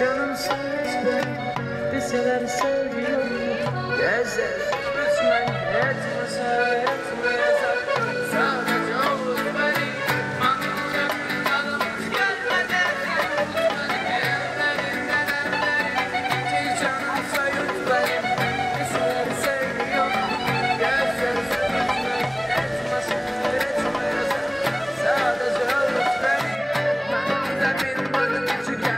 Canım sözler, liseler seviyorum. Gezer, lütfen etmese, etme yazar. Sadece olur beni, anlayan bir adamız gelmeden. Ellerinden ellerim, canım sayıp benim. Liseler seviyorum. Gezer, lütfen etmese, etme yazar. Sadece olur beni, anlayan bir adamız gelmeden.